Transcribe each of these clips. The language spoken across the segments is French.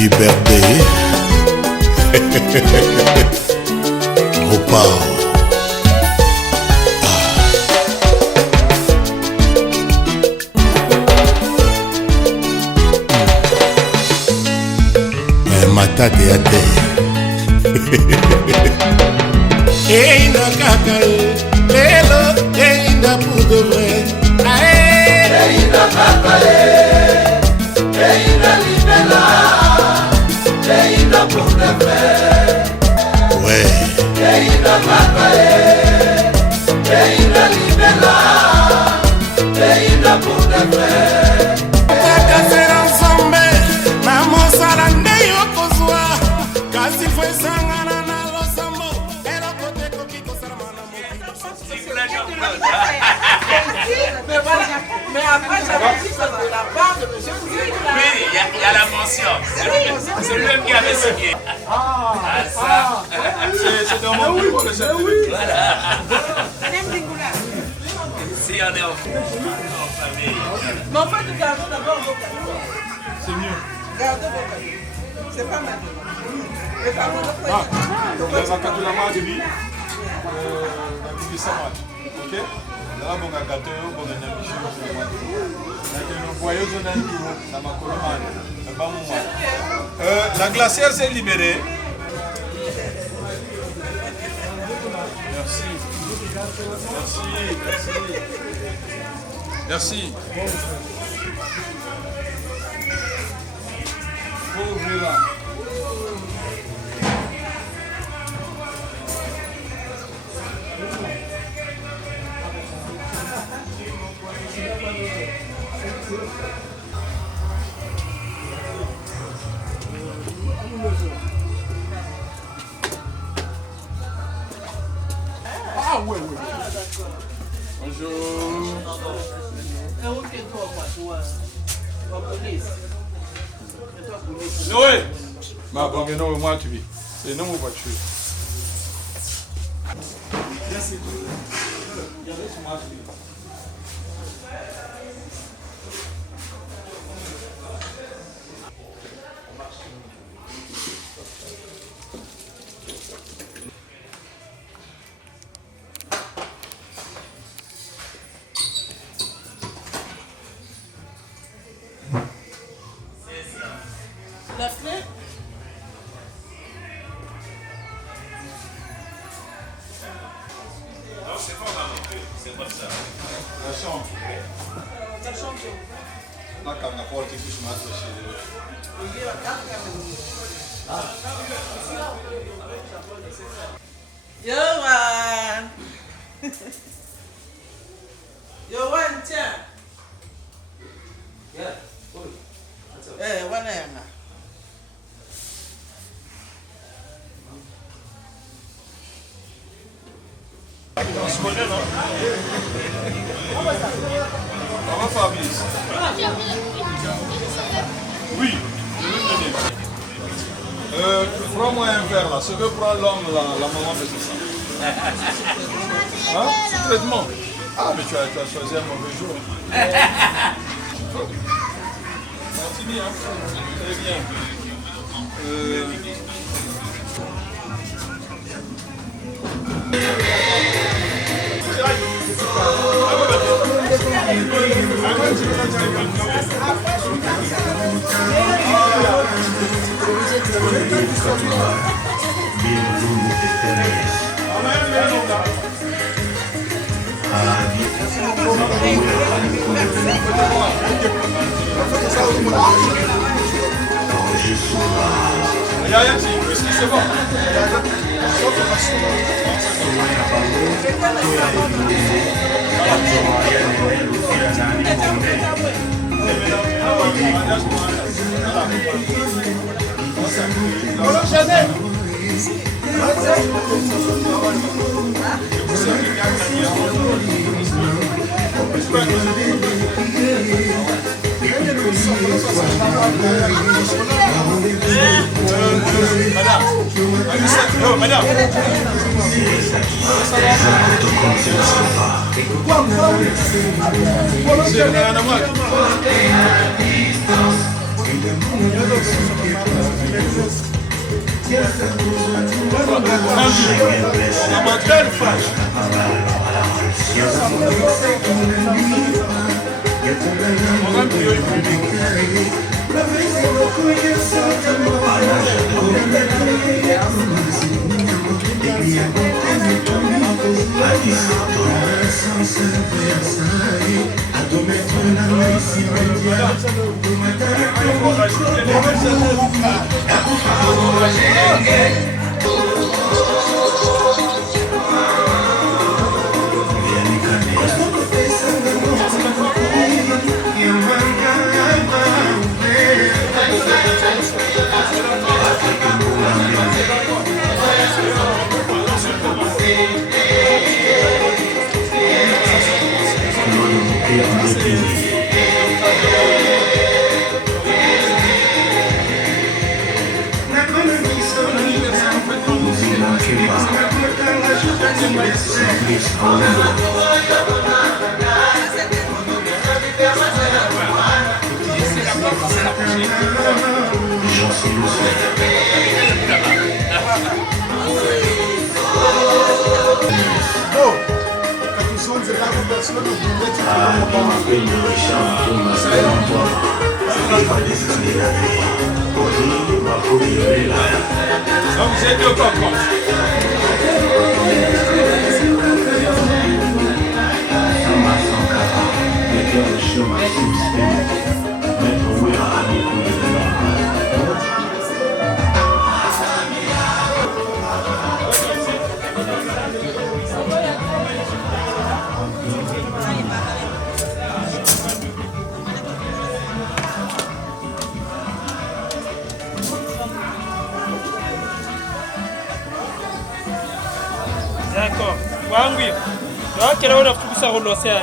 Happy birthday. Repart. Matate ya te. Einda kaka lelo, einda pour de vrai. Einda kaka einda libela, einda pour de vrai. Ouais. Einda kaka einda libela, einda pour de vrai. Kaka sera ensemble, maman salande yo kozwa. Kasi foi sangana na losambo, ela kote kokiko salamana mo. Mais après, j'avais dit ça de la part de M. Pouzy. Oui, il y a la mention. C'est lui-même qui avait signé. C'est dans mon livre que j'ai vu. Si on est en famille. Mais en fait, gardons d'abord vos cadeaux. C'est mieux. Gardons vos cadeaux. C'est pas maintenant. Mais parlons de quoi. Donc, on va quand la main de lui. Ok? Là, on a gâteau, on a un bichon. La glacière s'est libérée. Merci. Merci. Faut ouvrir là. Ah ouais. Bonjour. Noé. Ma bonne Noé, moi tu vis. C'est non voiture. Merci. La clé? Non, c'est pas mal non plus. C'est comme ça. La chambre. La chambre. La carte n'a pas été fichée, mais c'est Yohan! Yohan, tiens! Wana yanga. On se connaît, non? Comment Fabrice? Oui, je vais venir. Prends-moi un verre là. Ce que prend l'homme là, la maman faisait ça. Hein? C'est traitement. Ah, mais tu as choisi un mauvais jour. Continue, hein? Très bien. C'est bon. Madame. C'est rien à moi. D'accord. Wangu. Ndio kile unafukusa kulosea.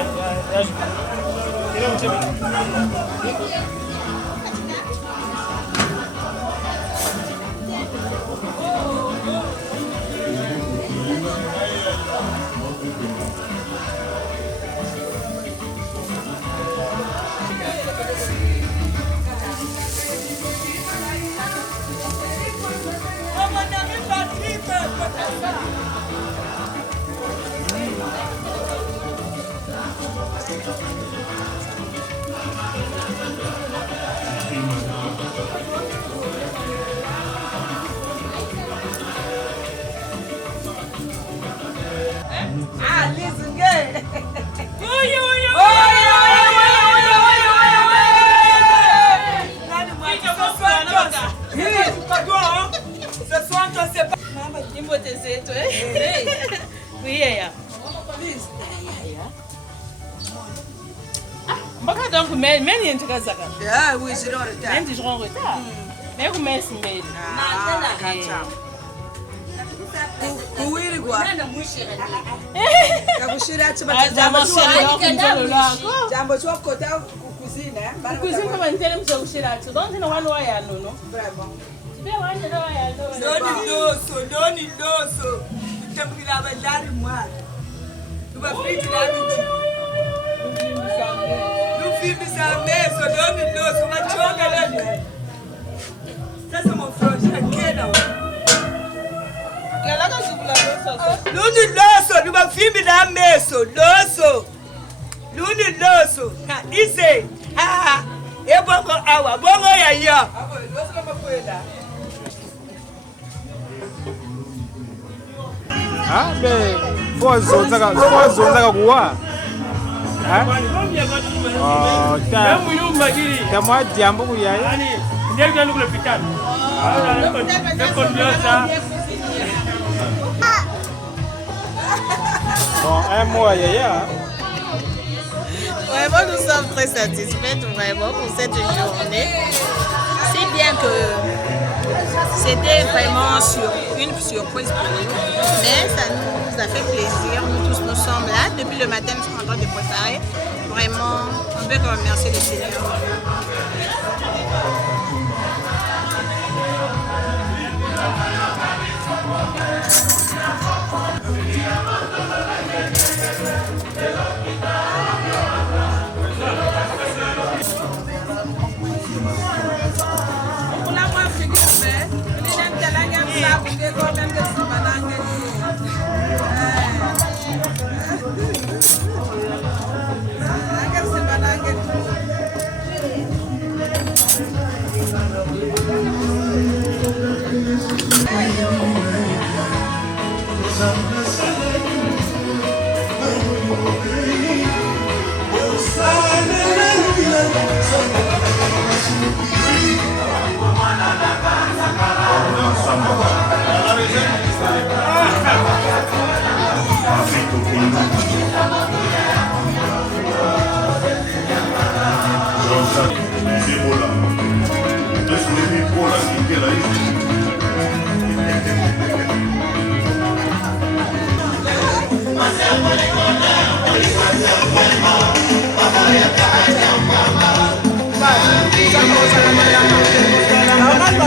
Ah, listen good. Donc, mais il y a un truc à ça. Ah oui, je l'ai en retard. Même si je rentre en retard. Mais vous m'avez signalé. Kuwili kwa. Kabushira chuma jambo chwa kota kuzina. Kuzina kama nitele mzokushira. Donc, c'est normal wa ya nono. Vraiment. Doni doso. Tembila abadari mwana. Tuba friti la biti. Lufimbi sa meso doni doso machonga lani. Sasa mofroja kena wa. Kalaka zubula doso. Luni doso tuba fimbi la meso doso. Luni doso. Ha ise. Ha. Ebongo awa bongo ya ya. Abo doso kama kwenda. Ah, mais faut zonza kuwa. Oh, ta moi jambo kuya. Ndio ndio kule pitani. Bon, un mois yaya. Vraiment, nous sommes très satisfaits vraiment pour cette journée. Si bien que c'était vraiment une surprise pour nous, mais ça nous a fait plaisir. Nous tous nous sommes là. Depuis le matin, nous sommes en train de préparer. Vraiment, on peut remercier le Seigneur.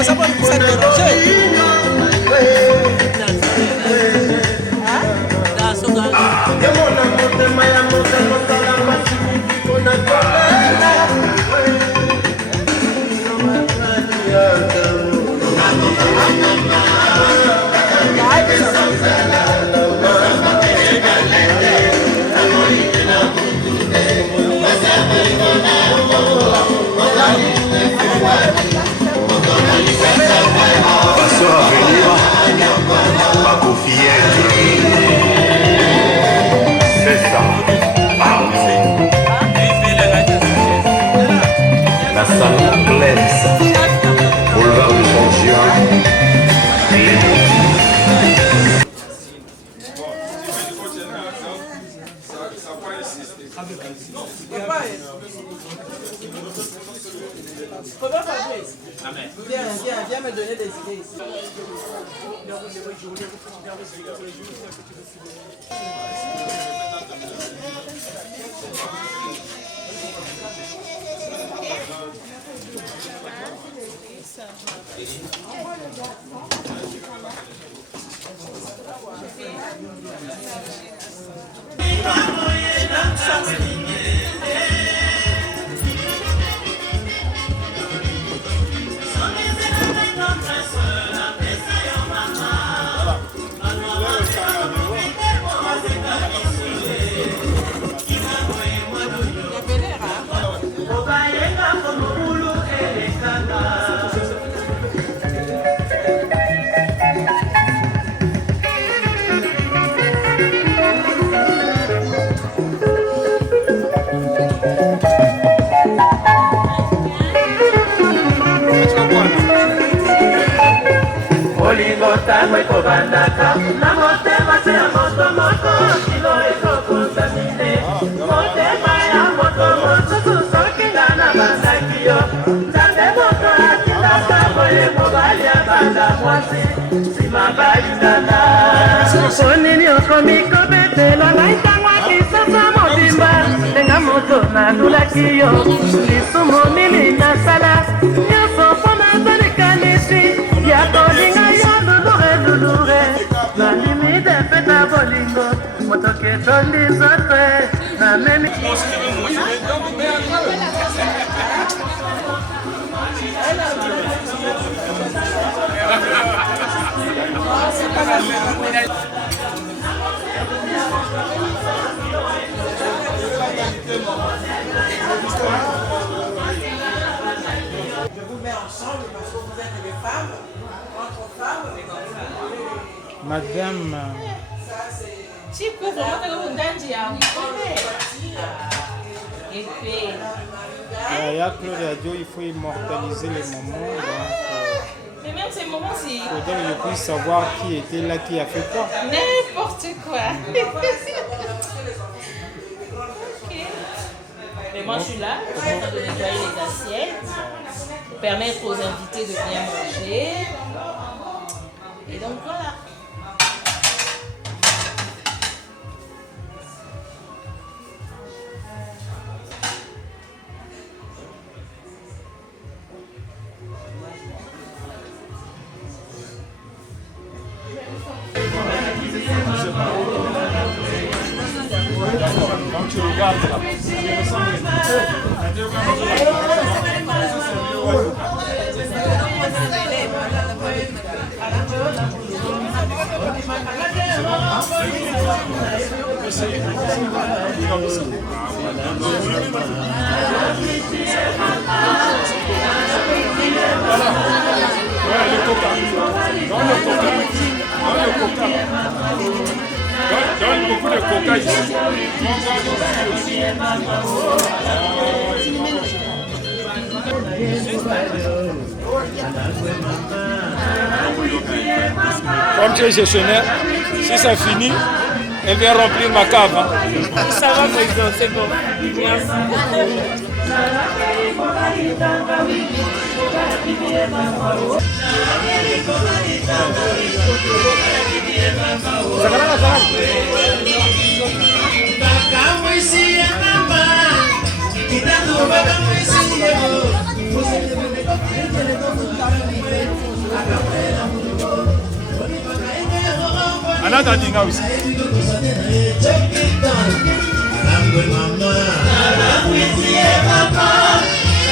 ça va nous déranger. Passeur à venir, ma confiette. C'est ça. La salle pleine. Boulevard du 30 juin. Viens me donner des idées ici. Tango ekobandaka na motema se ya moto moko kilo ekokontamine motema ya moto mosusu soki nga na bandaki yo nzambe moto atindaka boye mobali ya banda mwasi nsima bayindana ponini okomi kobetela naitango kisasa mobimba ndenga moto nalulaki yo lisumu nini nasala nyonso mpo nazolikanisi ya kolinga yo na limite peta bolingo motoke tondi zote na memi Je vous mets ensemble parce que vous êtes des femmes, entre femmes. Madame, Chico, vraiment, t'as un danger à il y a Claude Radio, il faut immortaliser les moments. Mais même ces moments, c'est... Il faudrait que je puisse savoir qui était là, qui a fait quoi. N'importe quoi. Okay. Mais moi, je suis là pour nettoyer les assiettes, pour permettre aux invités de bien manger. Et donc, voilà. Quand tu regardes là, le coca. Donne beaucoup de coca ici. Comme tu es gestionnaire, si ça finit, elle vient remplir ma cave. Hein. Ça va, président, c'est bon. Merci. Nana Dinga aussi.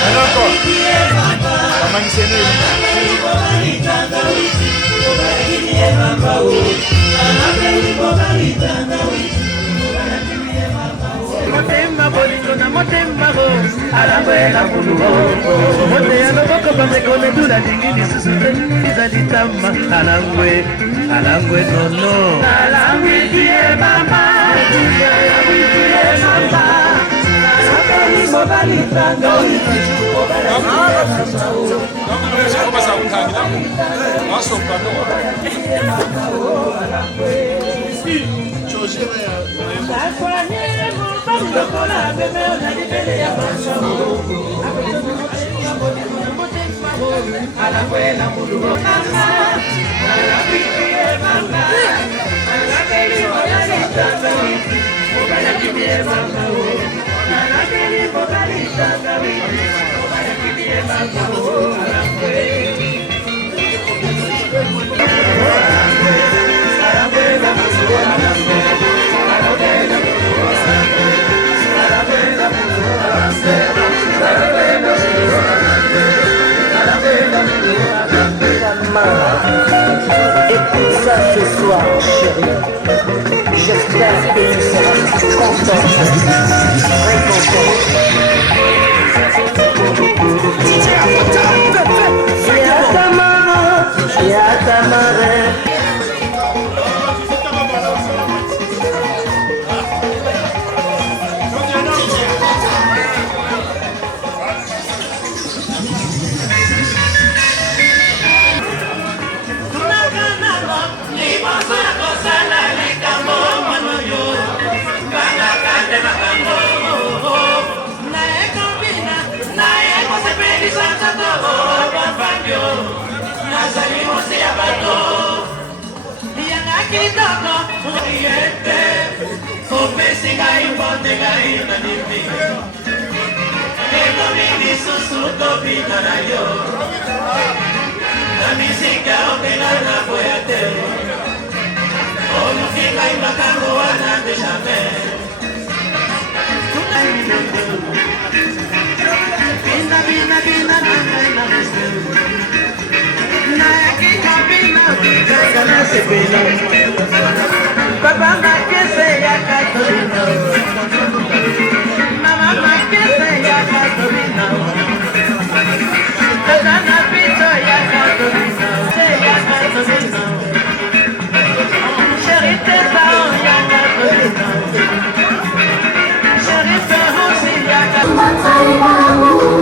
Encore. Maman Gisèle. Motema bolingo na motema bo alabela kulubo mote ya loboko bandeko medula dingi lisusu te ezali tama alangwe nono alangwe die mama die mama alangwe mobali tango Écoute ça ce soir, chérie. J'espère que tu seras content, très content. Papa makese ya Katolina, mama makese ya Katolina, tata na pito ya Katolina, ya Katolina, charité sao ya Katolina, charité aussi ya Katolina.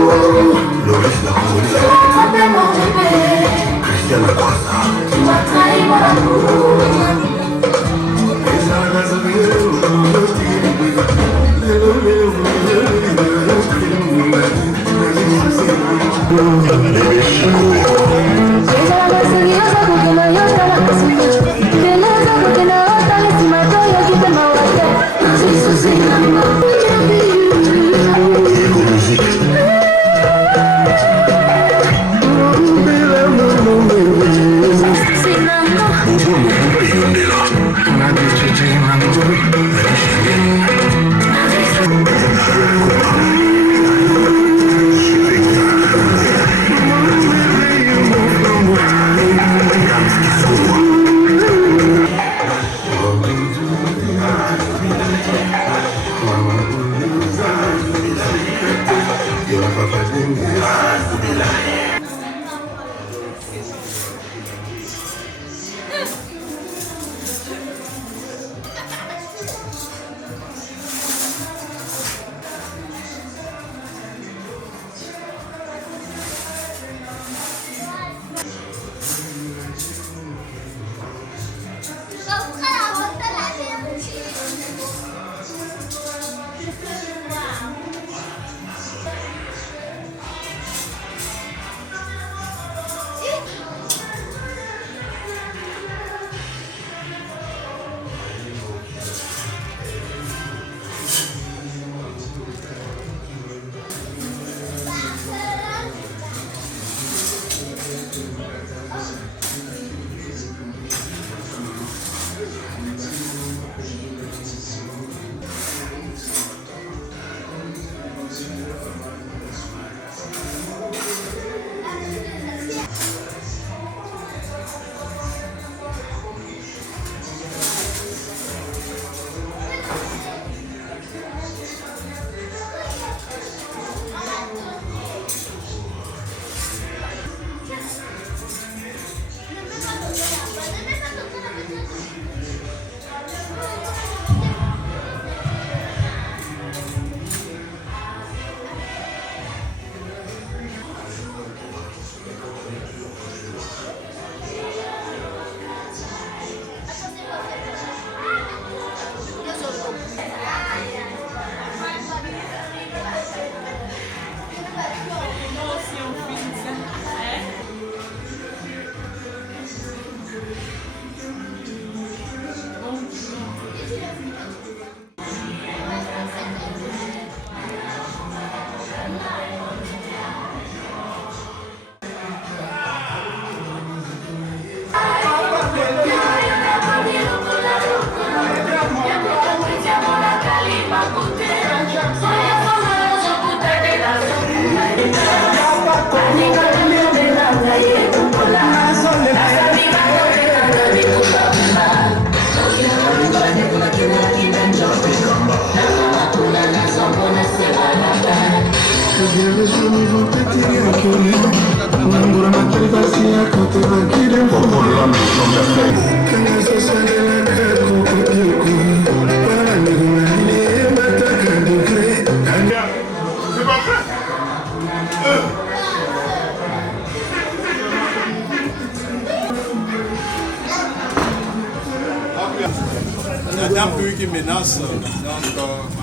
Il y a un peu qui menace, donc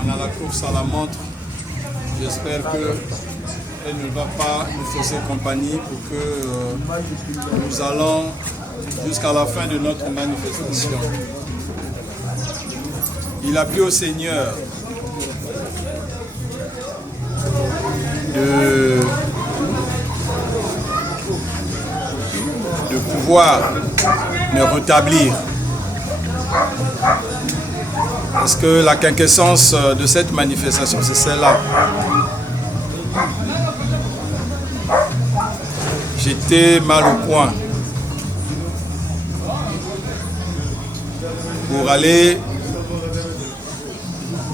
on a la course à la montre. J'espère qu'elle ne va pas nous fausser compagnie pour que nous allons jusqu'à la fin de notre manifestation. Il a plu au Seigneur de pouvoir me rétablir. Parce que la quinquessence de cette manifestation, c'est celle-là. J'étais mal au point pour aller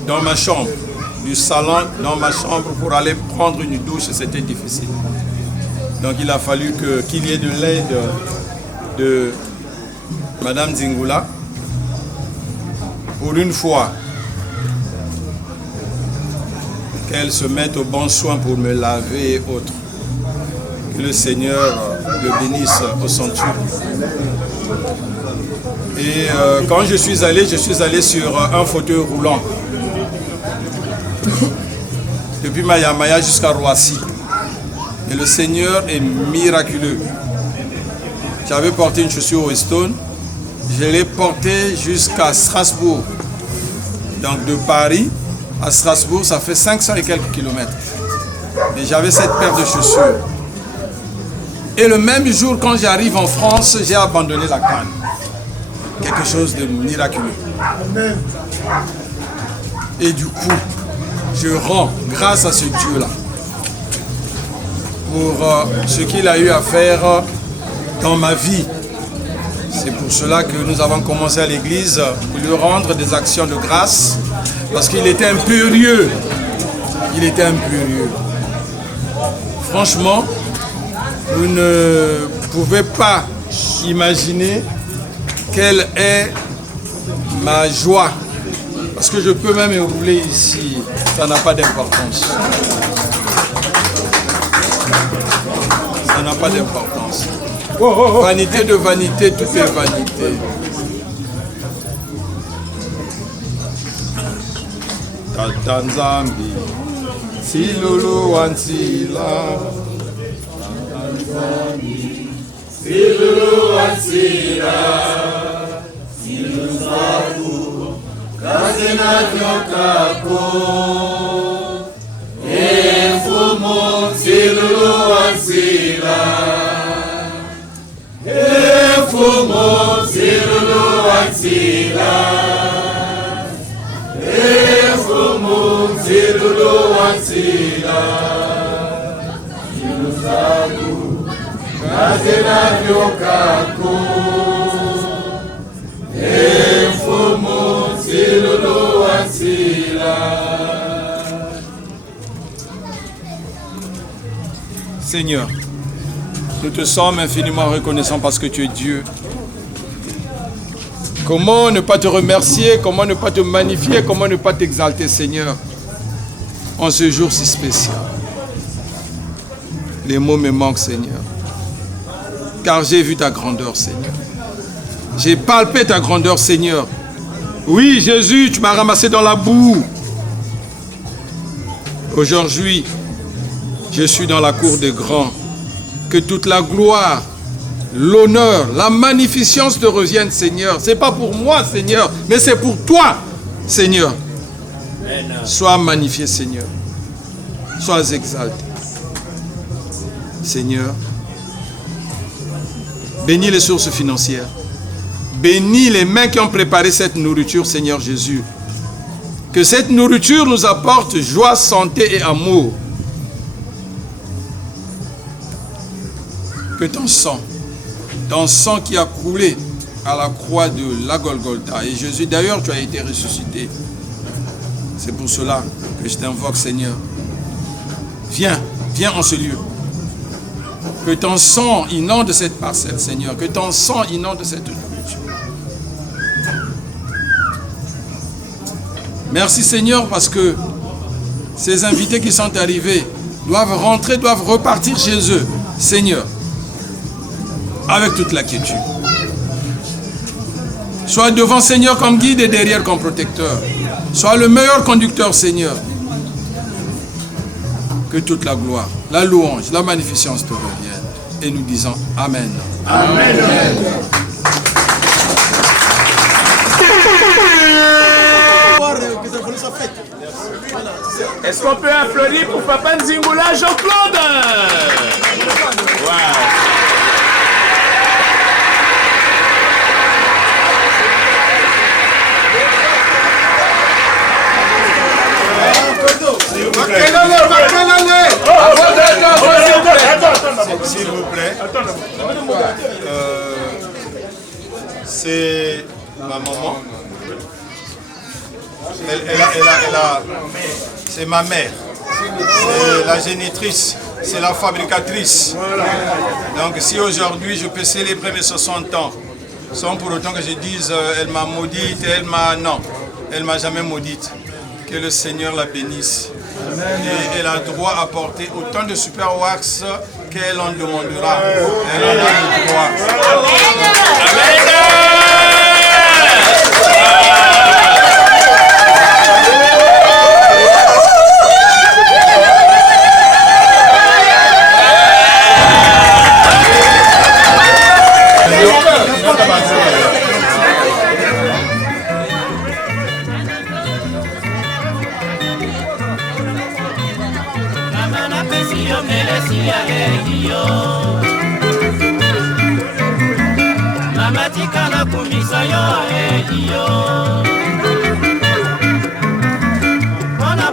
dans ma chambre, du salon dans ma chambre pour aller prendre une douche, c'était difficile. Donc il a fallu qu'il y ait de l'aide de Madame Zingula. Pour une fois, qu'elle se mette au bon soin pour me laver et autres. Que le Seigneur le bénisse au centuple. Et quand je suis allé sur un fauteuil roulant. Depuis Mayamaya jusqu'à Roissy. Et le Seigneur est miraculeux. J'avais porté une chaussure au Weston. Je l'ai porté jusqu'à Strasbourg. Donc de Paris à Strasbourg, ça fait 500 et quelques kilomètres. Et j'avais cette paire de chaussures. Et le même jour, quand j'arrive en France, j'ai abandonné la canne. Quelque chose de miraculeux. Et du coup, je rends grâce à ce Dieu-là pour ce qu'il a eu à faire dans ma vie. C'est pour cela que nous avons commencé à l'église pour lui rendre des actions de grâce, parce qu'il était impérieux. Il était impérieux. Franchement, vous ne pouvez pas imaginer quelle est ma joie. Parce que je peux même rouler ici, ça n'a pas d'importance. Ça n'a pas d'importance. Vanité de vanité, tout est vanité. Tatanzambi, Silulu Wansila. Silulu Wansila. Silulu Zaku. Kazina Nyokako. Efumo Silulu Wansila. Efumo Silulu Wansila. Efumo Silulu Wansila. Iluzaku Kazena Nyokako. Efumo Silulu Wansila. Seigneur, nous te sommes infiniment reconnaissants parce que tu es Dieu. Comment ne pas te remercier, comment ne pas te magnifier, comment ne pas t'exalter, Seigneur, en ce jour si spécial. Les mots me manquent, Seigneur, car j'ai vu ta grandeur, Seigneur. J'ai palpé ta grandeur, Seigneur. Oui, Jésus, tu m'as ramassé dans la boue. Aujourd'hui, je suis dans la cour des grands. Que toute la gloire, l'honneur, la magnificence te reviennent, Seigneur. Ce n'est pas pour moi, Seigneur, mais c'est pour toi, Seigneur. Amen. Sois magnifié, Seigneur. Sois exalté. Seigneur, bénis les sources financières. Bénis les mains qui ont préparé cette nourriture, Seigneur Jésus. Que cette nourriture nous apporte joie, santé et amour. que ton sang qui a coulé à la croix de la Golgotha. Et Jésus, d'ailleurs, tu as été ressuscité. C'est pour cela que je t'invoque, Seigneur. Viens en ce lieu. Que ton sang inonde cette parcelle, Seigneur. Que ton sang inonde cette nourriture. Merci, Seigneur, parce que ces invités qui sont arrivés doivent rentrer, doivent repartir chez eux, Seigneur, avec toute la quiétude. Sois devant, Seigneur, comme guide et derrière comme protecteur. Sois le meilleur conducteur, Seigneur. Que toute la gloire, la louange, la magnificence te reviennent. Et nous disons Amen. Amen. Est-ce qu'on peut applaudir pour Papa Nzingula Jean-Claude? Wow. S'il vous plaît, c'est ma maman. C'est ma mère. C'est la génitrice. C'est la fabricatrice. Donc si aujourd'hui je peux célébrer mes 60 ans, sans pour autant que je dise elle m'a maudite, non, elle m'a jamais maudite. Que le Seigneur la bénisse. Et elle a droit à porter autant de super wax qu'elle en demandera. Elle en a le droit.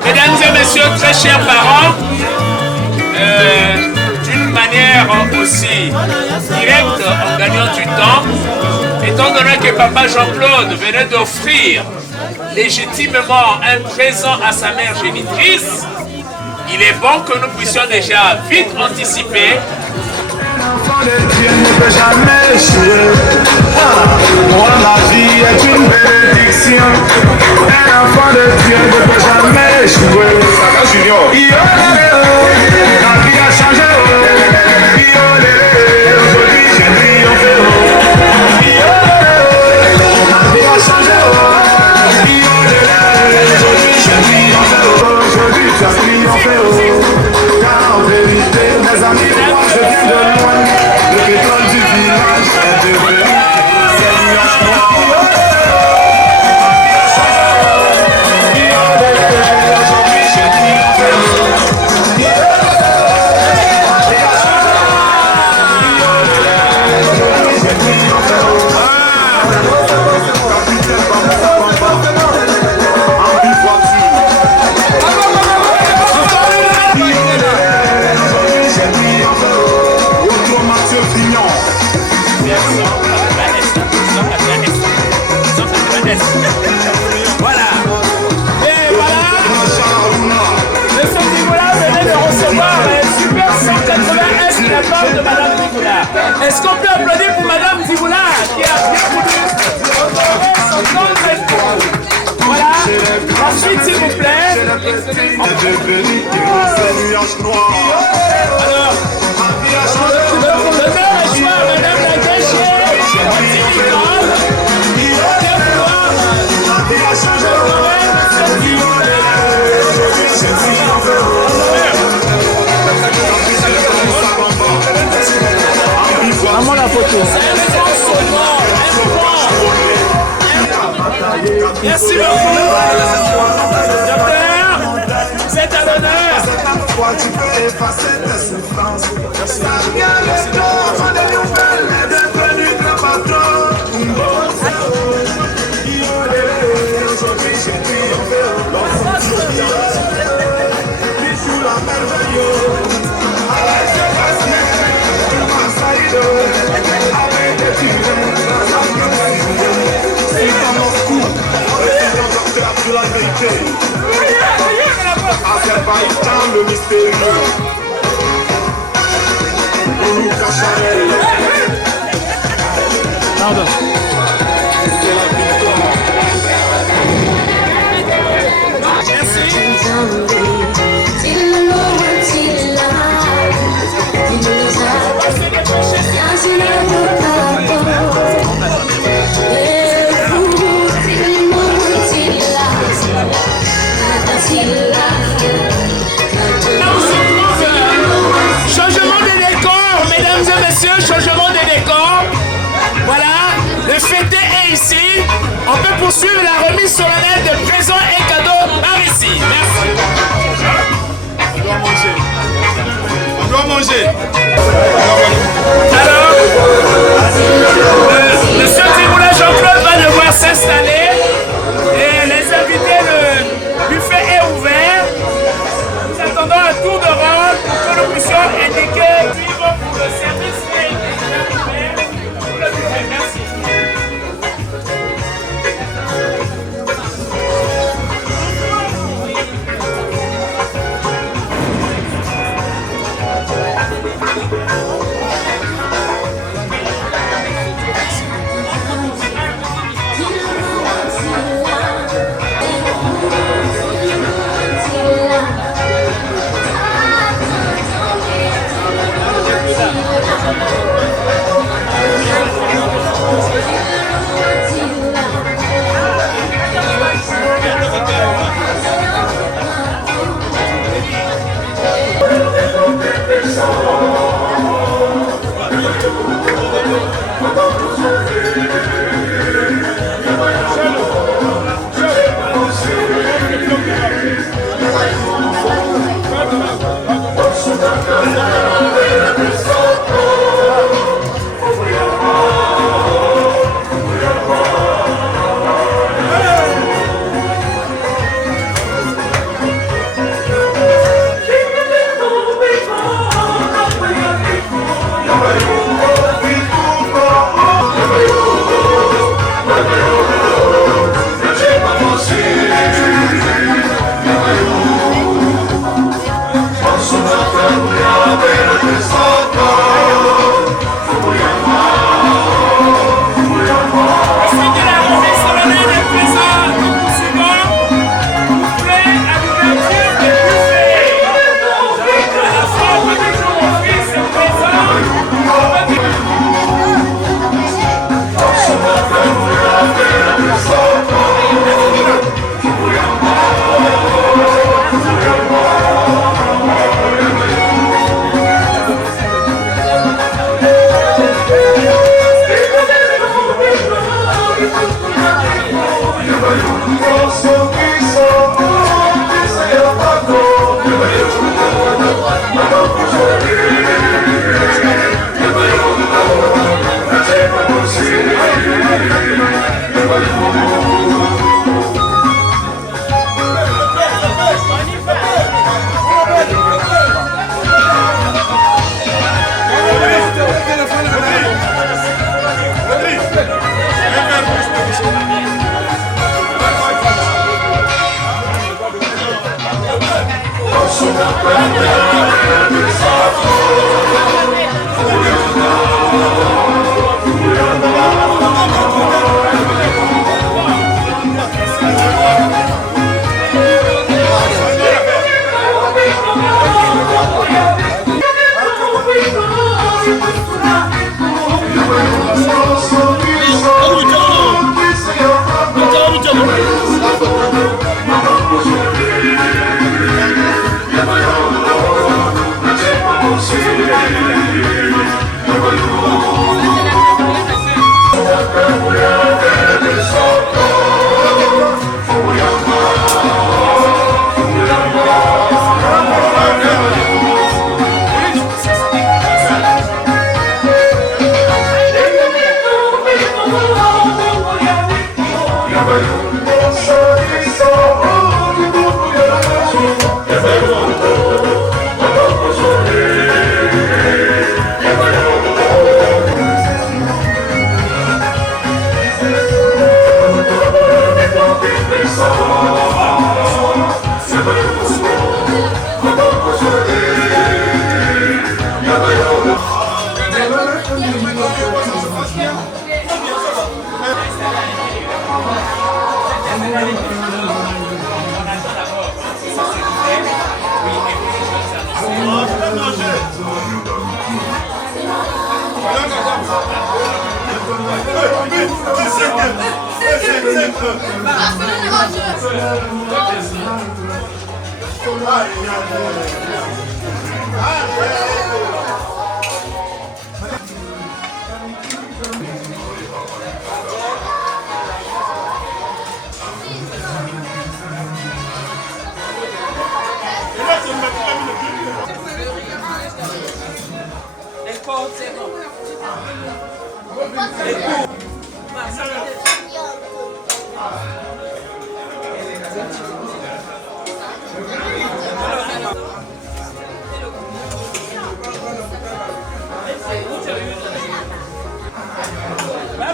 Mesdames et messieurs, très chers parents, d'une manière aussi directe, en gagnant du temps, étant donné que Papa Jean-Claude venait d'offrir légitimement un présent à sa mère génitrice, il est bon que nous puissions déjà vite anticiper. L'enfant de Dieu ne peut jamais échouer. Moi, la vie est une bénédiction. Un enfant de Dieu ne peut jamais échouer. La vie a changé. Aujourd'hui, j'ai triomphé. La vie a changé. Aujourd'hui, j'ai triomphé. Aujourd'hui, tu as triomphé. Car en vérité, mes amis, moi, je viens de loin. Le pétrole du village est devenu Seigneur noir. Aujourd'hui, j'ai triomphé. Voilà. Et voilà. Le Nzingula venait de recevoir un super 180S de la part de Madame Nzingula. Est-ce qu'on peut applaudir pour Madame Nzingula qui a bien voulu honorer son grand espoir? Voilà. Ensuite, s'il vous plaît. Alors, l'honneur est joué à Madame la Gâchée. Maman la photo. Merci beaucoup. Docteur, vous êtes à l'honneur. Tu peux effacer tes souffrances. Merci. Aujourd'hui j'ai triomphé. Bisous la merveilleuse. Baïtan le mystérieux. Lucas Chanel. Pardon. C'est la victoire. Changement de décor, mesdames et messieurs, changement de décor. Voilà, le fêté est ici. On peut poursuivre la remise solennelle de présents et cadeaux par ici. Merci. On doit manger. On doit manger. Alors, monsieur Tiboula Jean-Claude va devoir s'installer. Et les invités, le buffet est ouvert. Nous attendons un tour de rôle pour que nous puissions indiquer suivre pour le service et pour le buffet. Merci.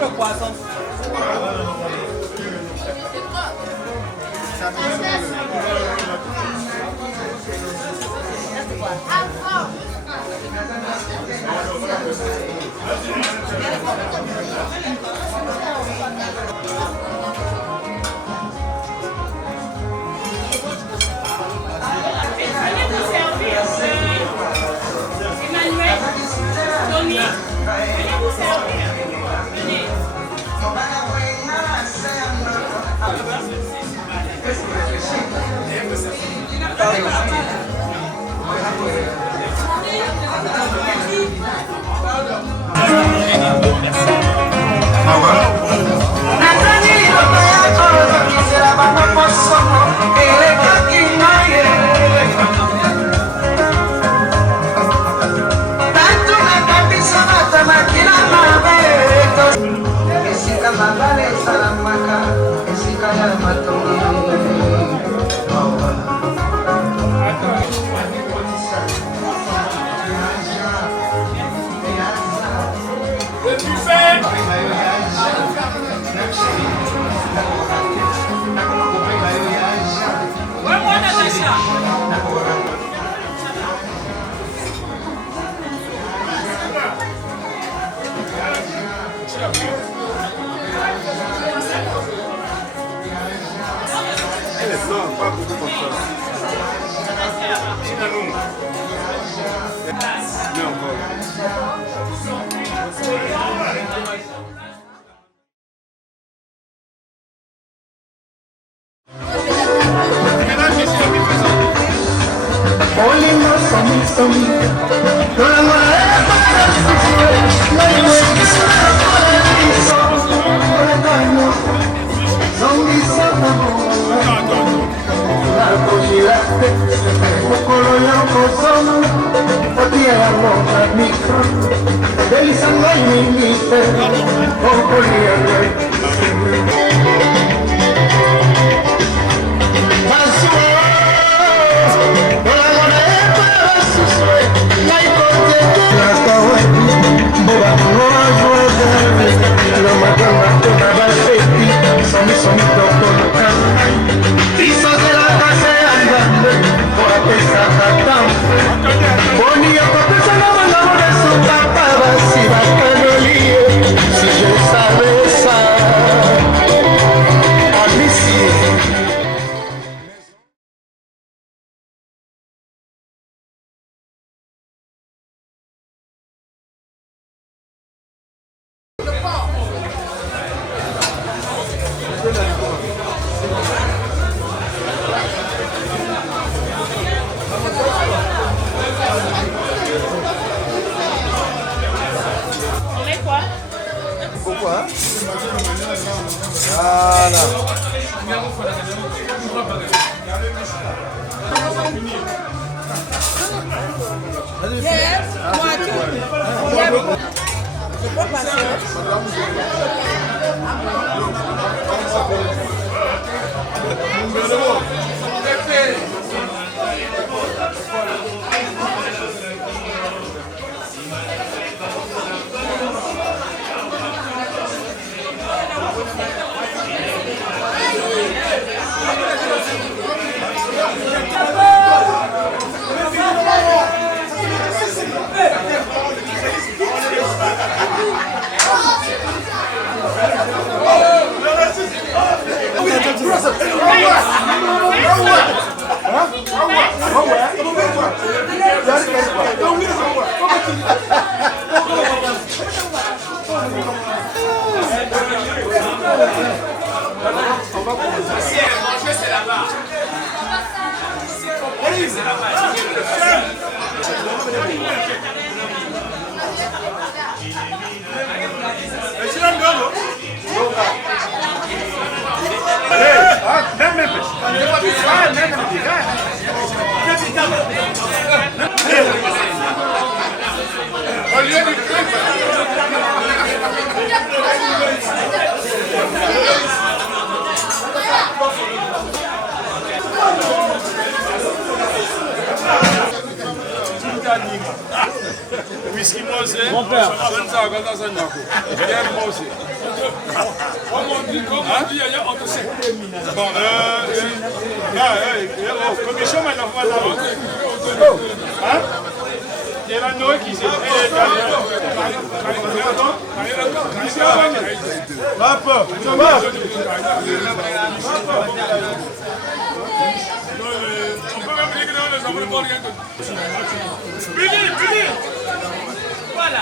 Le poisson. Emmanuel, Tony, venez vous servir. Venez. Whisky Mose. Mon père. Bon, commission maintenant, voilà. Hein? Il y a Noé qui s'est Voilà.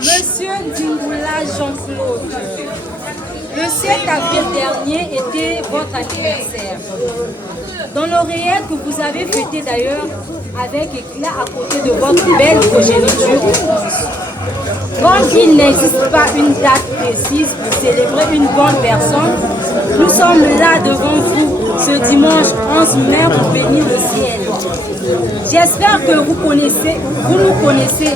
Monsieur Dingula Jean-Claude, le 7 avril dernier était votre anniversaire. Dans l'oreillette que vous avez fêté d'ailleurs avec éclat à côté de votre belle progéniture. Comme il n'existe pas une date précise pour célébrer une bonne personne, nous sommes là devant vous ce dimanche 11 mai pour bénir le ciel. J'espère que vous nous connaissez,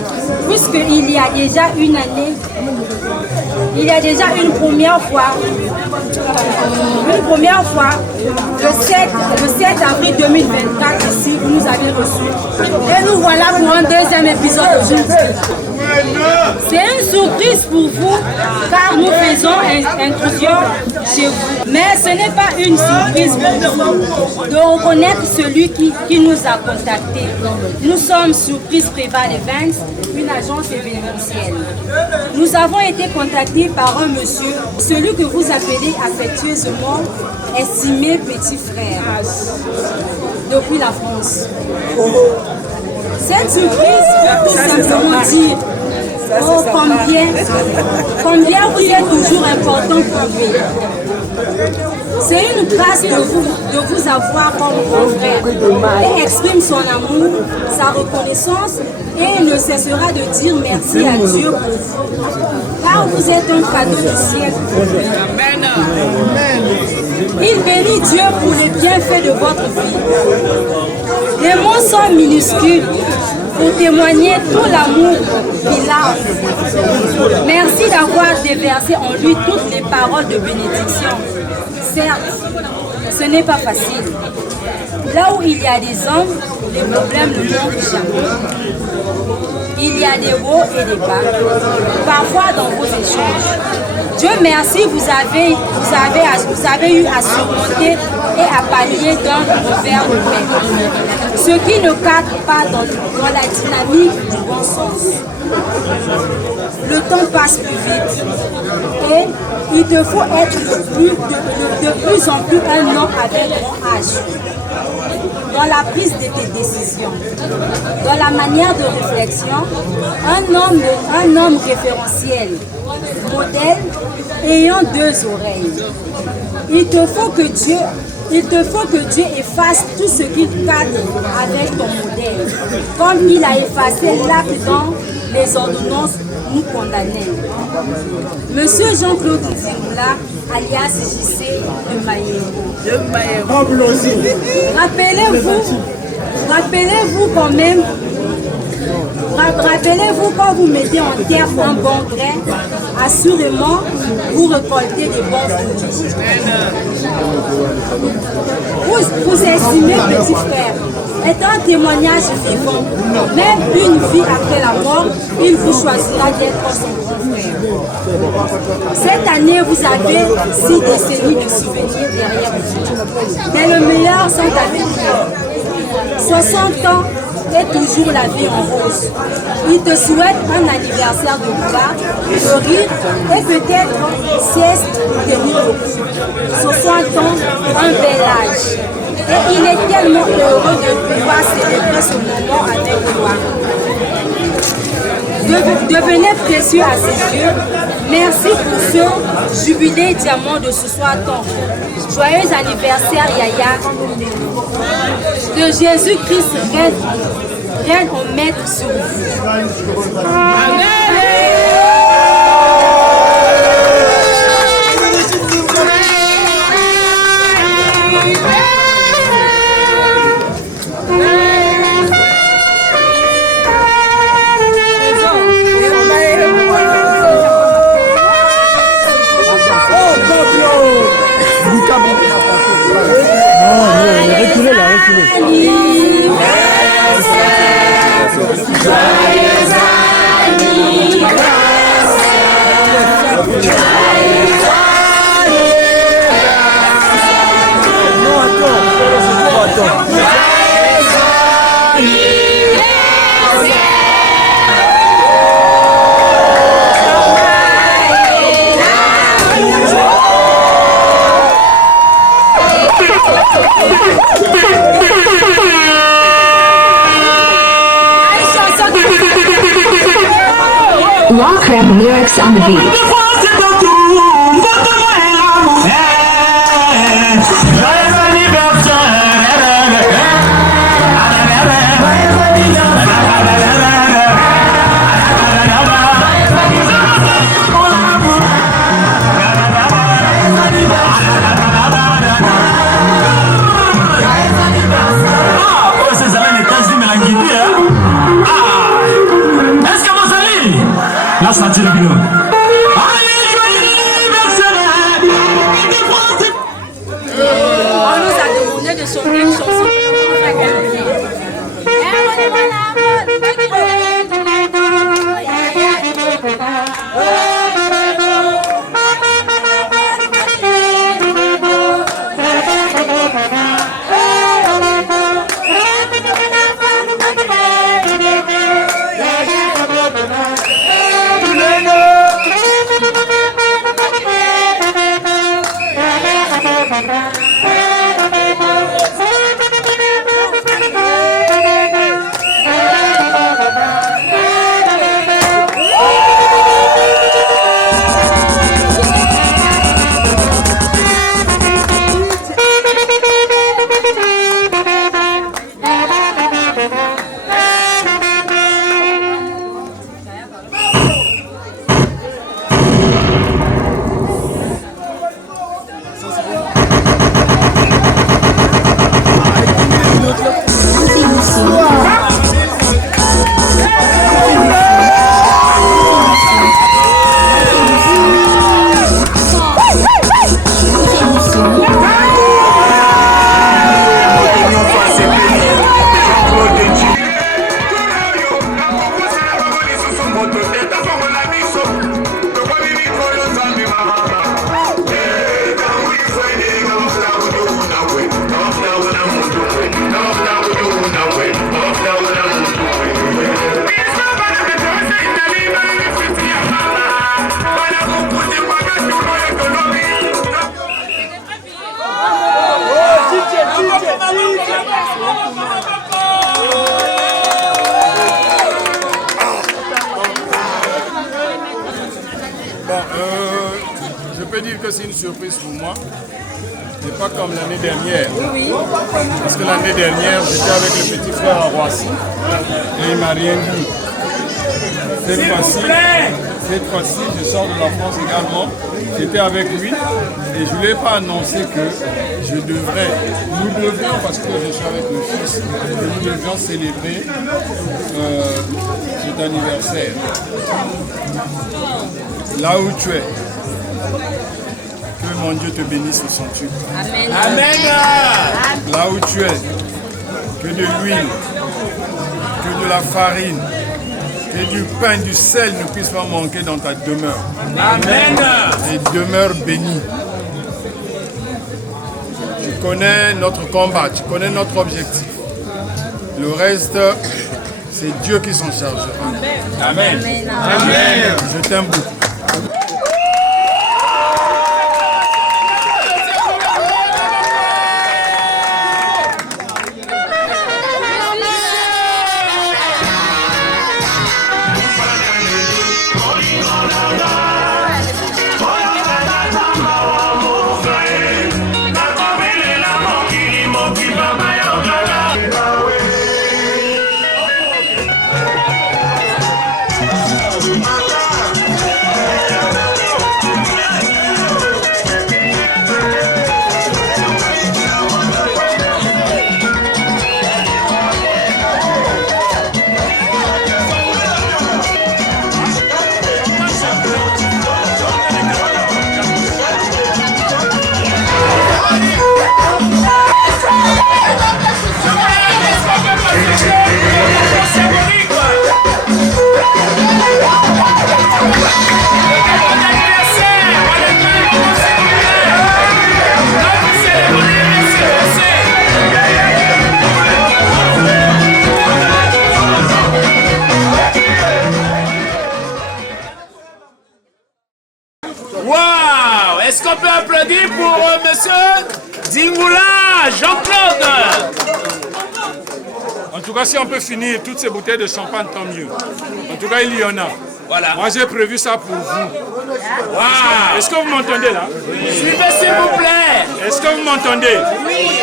puisqu'il y a déjà une année, il y a déjà une première fois, le 7 avril 2024, ici, vous nous avez reçus. Et nous voilà pour un deuxième épisode aujourd'hui. C'est une surprise pour vous, car nous faisons intrusion chez vous. Mais ce n'est pas une surprise pour vous de reconnaître celui qui nous a contactés. Nous sommes Surprise Préval Events, une agence événementielle. Nous avons été contactés par un monsieur, celui que vous appelez affectueusement estimé petit frère, depuis la France. Cette surprise veut tout simplement dire combien vous êtes toujours important pour lui. C'est une grâce de vous avoir comme grand frère. Il exprime son amour, sa reconnaissance et il ne cessera de dire merci à Dieu pour vous. Car vous êtes un cadeau du ciel. Amen. Il bénit Dieu pour les bienfaits de votre vie. Les mots sont minuscules pour témoigner tout l'amour qu'il a. Merci d'avoir déversé en lui toutes les paroles de bénédiction. Certes, ce n'est pas facile. Là où il y a des hommes, les problèmes ne manquent jamais. Il y a des hauts et des bas, parfois dans vos échanges. Dieu merci, vous avez eu à surmonter et à pallier d'un revers de main. Ce qui ne cadre pas dans la dynamique du bon sens. Le temps passe plus vite et il te faut être de plus en plus un homme avec grand âge. Dans la prise de tes décisions, dans la manière de réflexion, un homme référentiel, modèle, ayant deux oreilles. Il te faut que Dieu efface tout ce qui cadre avec ton modèle, comme il a effacé l'acte dans les ordonnances nous condamnaient. Monsieur Jean-Claude Dingula, alias JC de Maïero. Rappelez-vous quand même Rappelez-vous, quand vous mettez en terre un bon grain, assurément, vous récoltez des bons fruits. Vous estimez, petit frère, est un témoignage vivant. Même une vie après la mort, il vous choisira d'être son grand frère. Cette année, vous avez 6 décennies de souvenirs derrière vous. Mais le meilleur sont à venir. 60 ans et toujours la vie en rose. Il te souhaite un anniversaire de gloire, de rire et peut-être sieste de nuit. 60 ans, un bel âge. Et il est tellement heureux de pouvoir célébrer ce moment avec toi. Devenez précieux à ses yeux. Merci pour ce jubilé diamant de ce soir temps. Joyeux anniversaire Yaya. Que Jésus-Christ règne en maître sur vous. Amen. Reculez là, reculez. Rock rap lyrics on the beat. On nous a demandé de chanter une chanson pour faire gagner. Je peux dire que c'est une surprise pour moi. C'est pas comme l'année dernière. Oui. Parce que l'année dernière, j'étais avec le petit frère à Roissy et il m'a rien dit. Cette fois-ci, je sors de la France également. J'étais avec lui Et je ne lui ai pas annoncé que nous devions, parce que je suis avec le fils, que nous devions célébrer cet anniversaire. Là où tu es, que mon Dieu te bénisse au centuple. Amen. Amen. Là où tu es, que de l'huile, que de la farine, que du pain, du sel ne puisse pas manquer dans ta demeure. Amen. Et demeure bénie. Tu connais notre combat, tu connais notre objectif. Le reste, c'est Dieu qui s'en chargera. Amen. Amen. Je t'aime beaucoup. Waouh! Est-ce qu'on peut applaudir pour monsieur Dingula Jean-Claude? En tout cas, si on peut finir toutes ces bouteilles de champagne, tant mieux. En tout cas, il y en a. Voilà. Moi, j'ai prévu ça pour vous. Wow. Est-ce que vous m'entendez là? Suivez s'il vous plaît. Est-ce que vous m'entendez? Oui.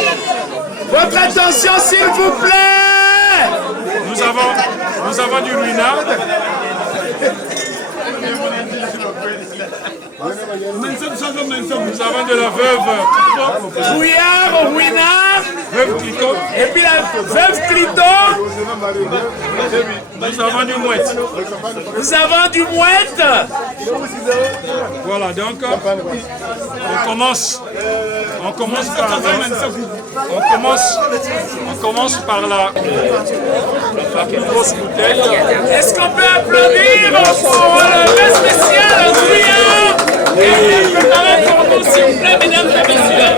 Votre attention s'il vous plaît. Nous avons du ruinard. Nous avons de la veuve Bouillard, Ruinard, veuve Clito. et puis la veuve Clito. Nous avons du mouette. Nous avons du mouette. Voilà, donc on commence par la grosse bouteille. Est-ce qu'on peut applaudir pour le vin spécial Bouillard? Et préparez pour nous s'il vous plaît, mesdames et messieurs.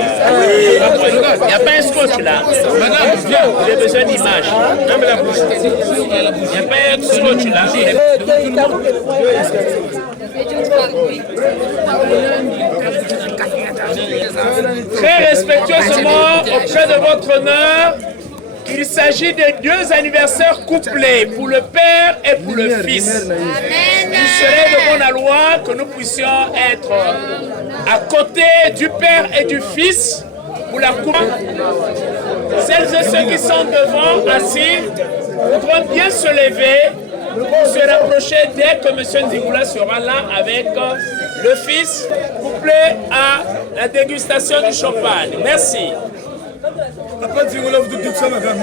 Il n'y a pas un scotch là. Madame, j'ai besoin d'image. Même la bouche. Il n'y a pas un scotch là. Très respectueusement, auprès de votre honneur, il s'agit de deux anniversaires couplés, pour le père et pour le fils. Il serait de bonne loi que nous puissions être à côté du père et du fils pour la coupe. Celles et ceux qui sont devant, assis, voudront bien se lever pour se rapprocher dès que M. Nzingula sera là avec le fils, couplé à la dégustation du champagne. Merci. Papa Nzingula, vous dites ça, madame,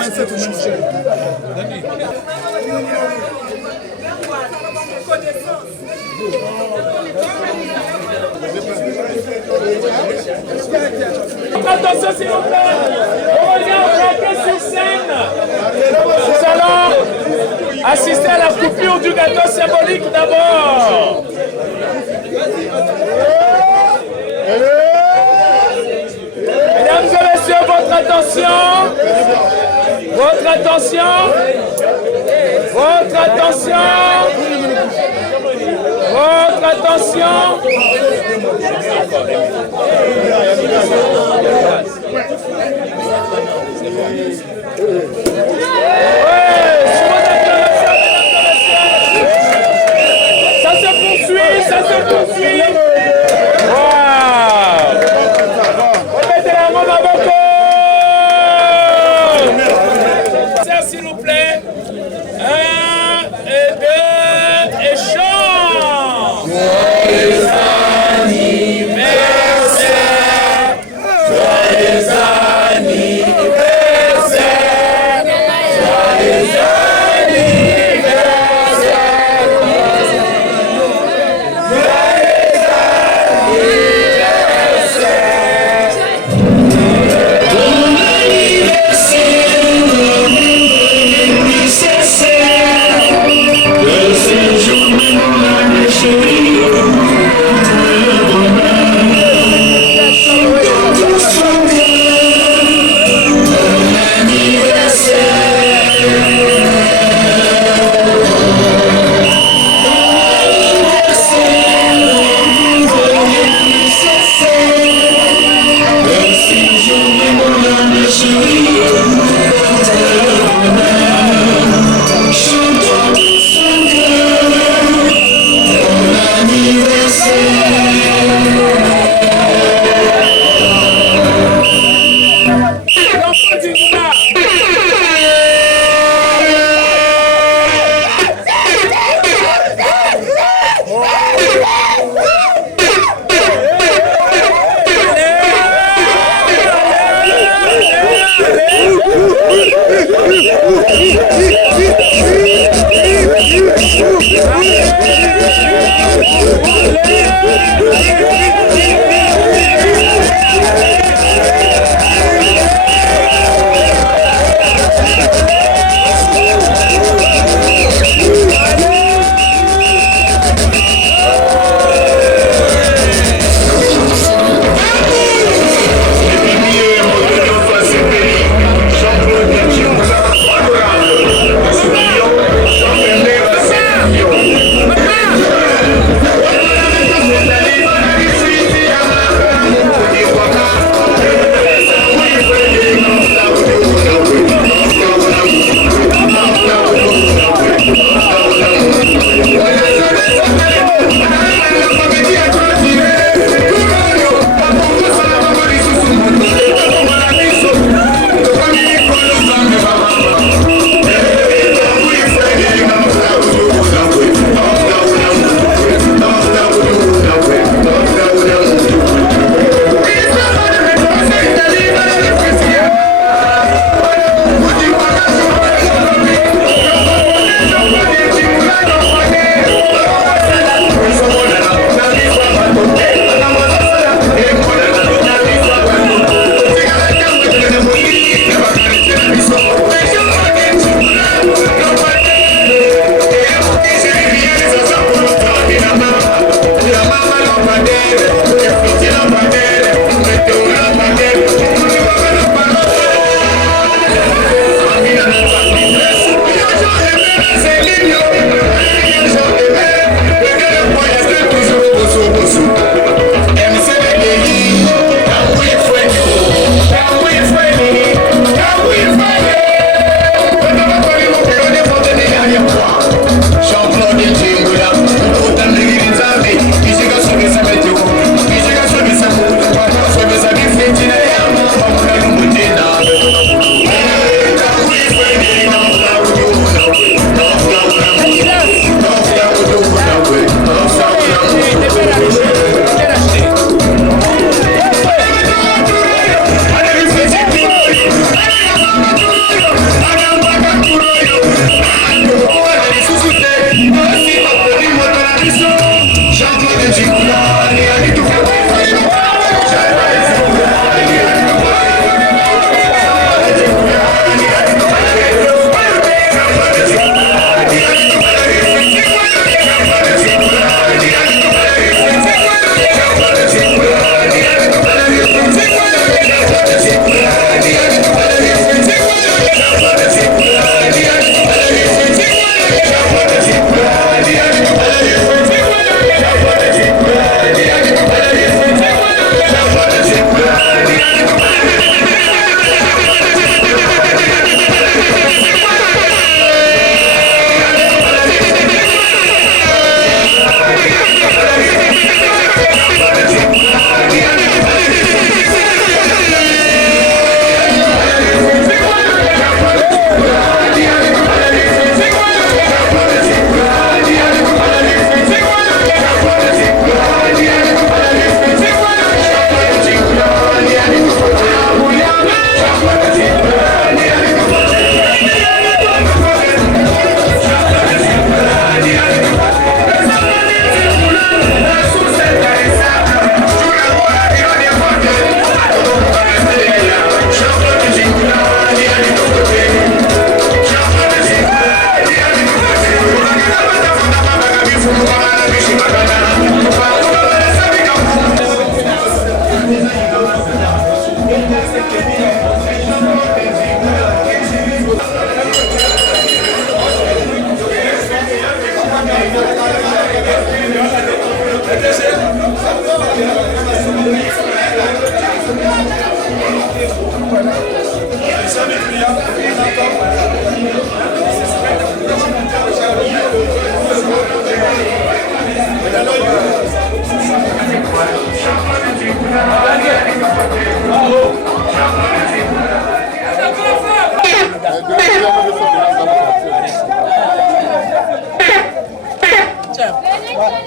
Attention s'il vous plaît, on regarde braquer sur scène. Nous allons assister à la coupure du gâteau symbolique d'abord. Mesdames et messieurs, votre attention. Votre attention. Votre attention. Votre attention. Ça se poursuit, ça se poursuit. Wow. Remettez la main à Boko. S'il vous plaît. 1 et 2 et chant. Joyeux anniversaire.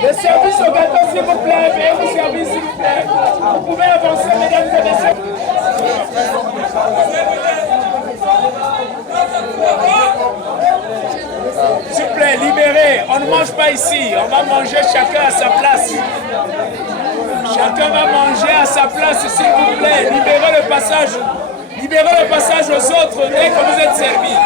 Le service au gâteau, s'il vous plaît, veuillez vous servir, s'il vous plaît. Vous pouvez avancer, mesdames et messieurs. S'il vous plaît, libérez. On ne mange pas ici. On va manger chacun à sa place. Chacun va manger à sa place, s'il vous plaît. Libérez le passage. Libérez le passage aux autres dès que vous êtes servis.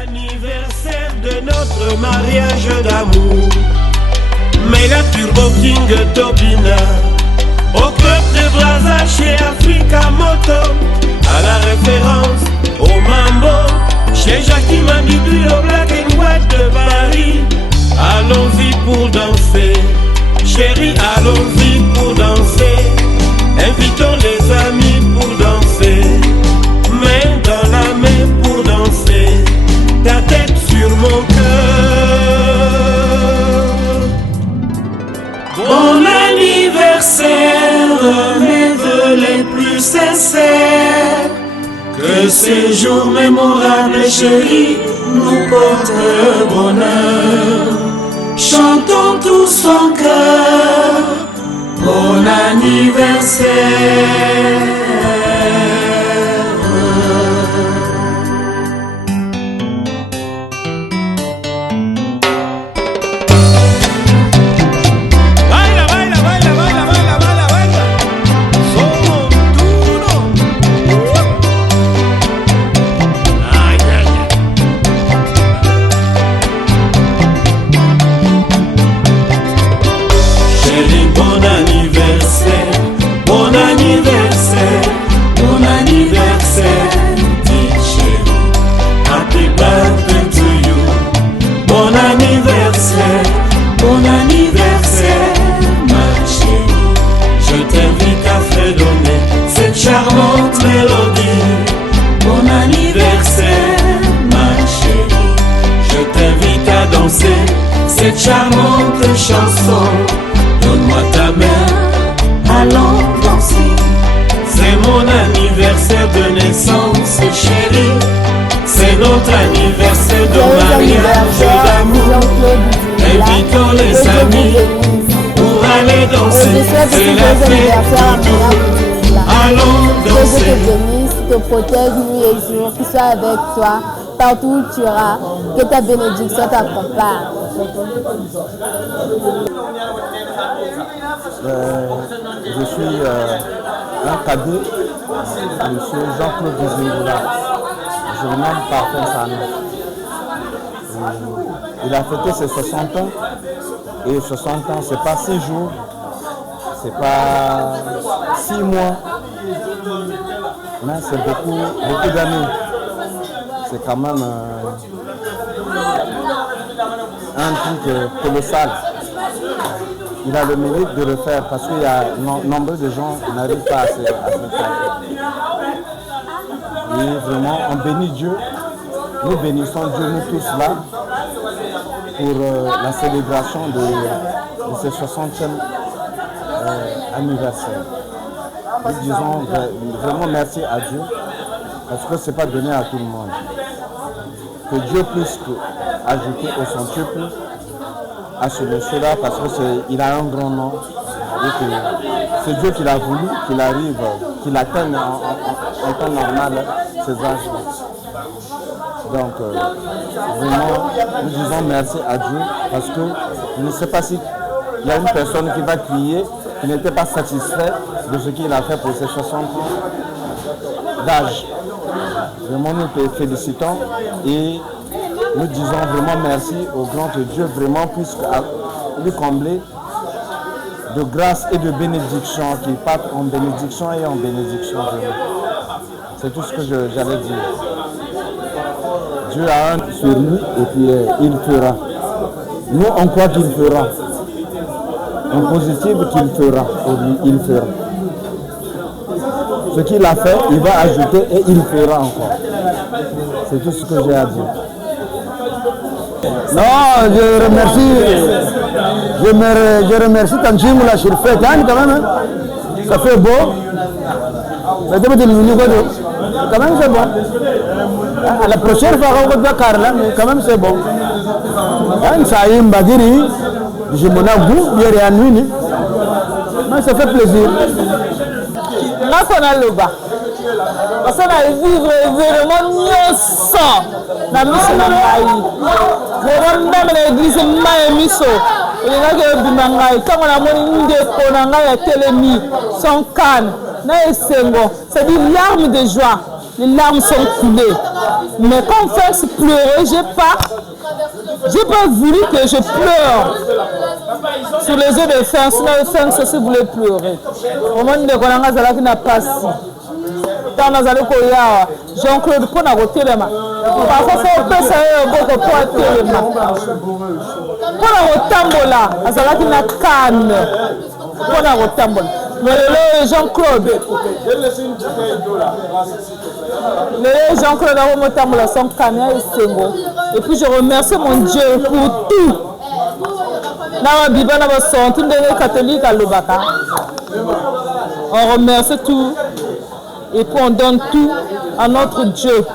Anniversaire de notre mariage d'amour. Mais la Turbo King Tobina au club de Brazza chez Africa Moto, à la référence au Mambo chez Jackie Mandubu au Black and White de Paris. Allons-y pour danser, chérie, allons-y pour danser. Invitons les amis pour danser, main dans la main pour danser. Ta tête sur mon cœur. Bon anniversaire, mes vœux les plus sincères. Que ces jours mémorables, chérie, nous portent bonheur. Chantons tous en cœur. Bon anniversaire. Charmante mélodie, bon anniversaire ma chérie. Je t'invite à danser cette charmante chanson. Donne-moi ta main, allons danser. C'est mon anniversaire de naissance chérie. C'est notre anniversaire de mariage d'amour. Invitons les amis pour aller danser. C'est la fête du jour. Que Dieu te bénisse, te protège nuit et jour, qu'il soit avec toi, partout où tu iras, que ta bénédiction t'accompagne. Je suis un cadet de M. Jean-Claude Dizingula. Je me nomme Parfum Sana. Il a fêté ses 60 ans, et 60 ans, c'est pas 6 jours. C'est pas 6 mois, mais c'est beaucoup d'années. C'est quand même un truc colossal. Il a le mérite de le faire parce qu'il y a nombre de gens qui n'arrivent pas à se faire. Et vraiment, on bénit Dieu. Nous bénissons Dieu, nous tous là, pour la célébration de ce 60e anniversaire. Nous disons vraiment merci à Dieu parce que ce n'est pas donné à tout le monde. Que Dieu puisse ajouter au centuple à ce monsieur-là parce qu'il a un grand nom et que c'est Dieu qui l'a voulu, qu'il arrive, qu'il atteigne en temps normal ces âges-là. Donc vraiment, nous disons merci à Dieu parce que je ne sais pas si il y a une personne qui va crier, qui n'était pas satisfait de ce qu'il a fait pour ses 60 ans d'âge. Vraiment, nous te félicitons et nous disons vraiment merci au grand Dieu, vraiment, puisque lui combler de grâce et de bénédiction, qui partent en bénédiction et en bénédiction. C'est tout ce que j'allais dire. Dieu a un sur lui et puis il fera. Nous, on croit qu'il fera. En positif qu'il fera, il fera. Ce qu'il a fait, il va ajouter et il fera encore. C'est tout ce que j'ai à dire. Non, je remercie Tanchim la Chirfet, quand même. Ça fait beau. Quand même c'est bon. À la prochaine fois, on va Dakar là, mais quand même c'est bon. Ça y est, Mbagiri, je m'en ai goût, hier et à nuit. Mais ça fait plaisir. National Loba. Parce qu'on a vivre vraiment mieux sans la mission de Maï. Vraiment, dans l'église, Maï Misso. Il y a des bimangaï. Quand on a mon indépendant, on a télémi, son canne, c'est des larmes de joie. les larmes sont coulées. Mais quand Fanks pleurait, j'ai pas voulu que je pleure sur les yeux de Fanks. Là, Fanks aussi voulait pleurer. Au moment de Konanga Zalaki n'a pas si. Dans la Zalako Yawa, Jean-Claude Pona Rotelema. Parfois, il faut passer beaucoup pour Telema. Pona Rotambola, Zalaki n'a canne. Pona Rotambola. Mais le Jean-Claude. Le Jean-Claude Rotambola, son canne et Sengo. Et puis je remercie mon Dieu pour tout. Dans la Bible, on est catholique à Lubaka. On remercie tout. Et puis on donne tout à notre Dieu.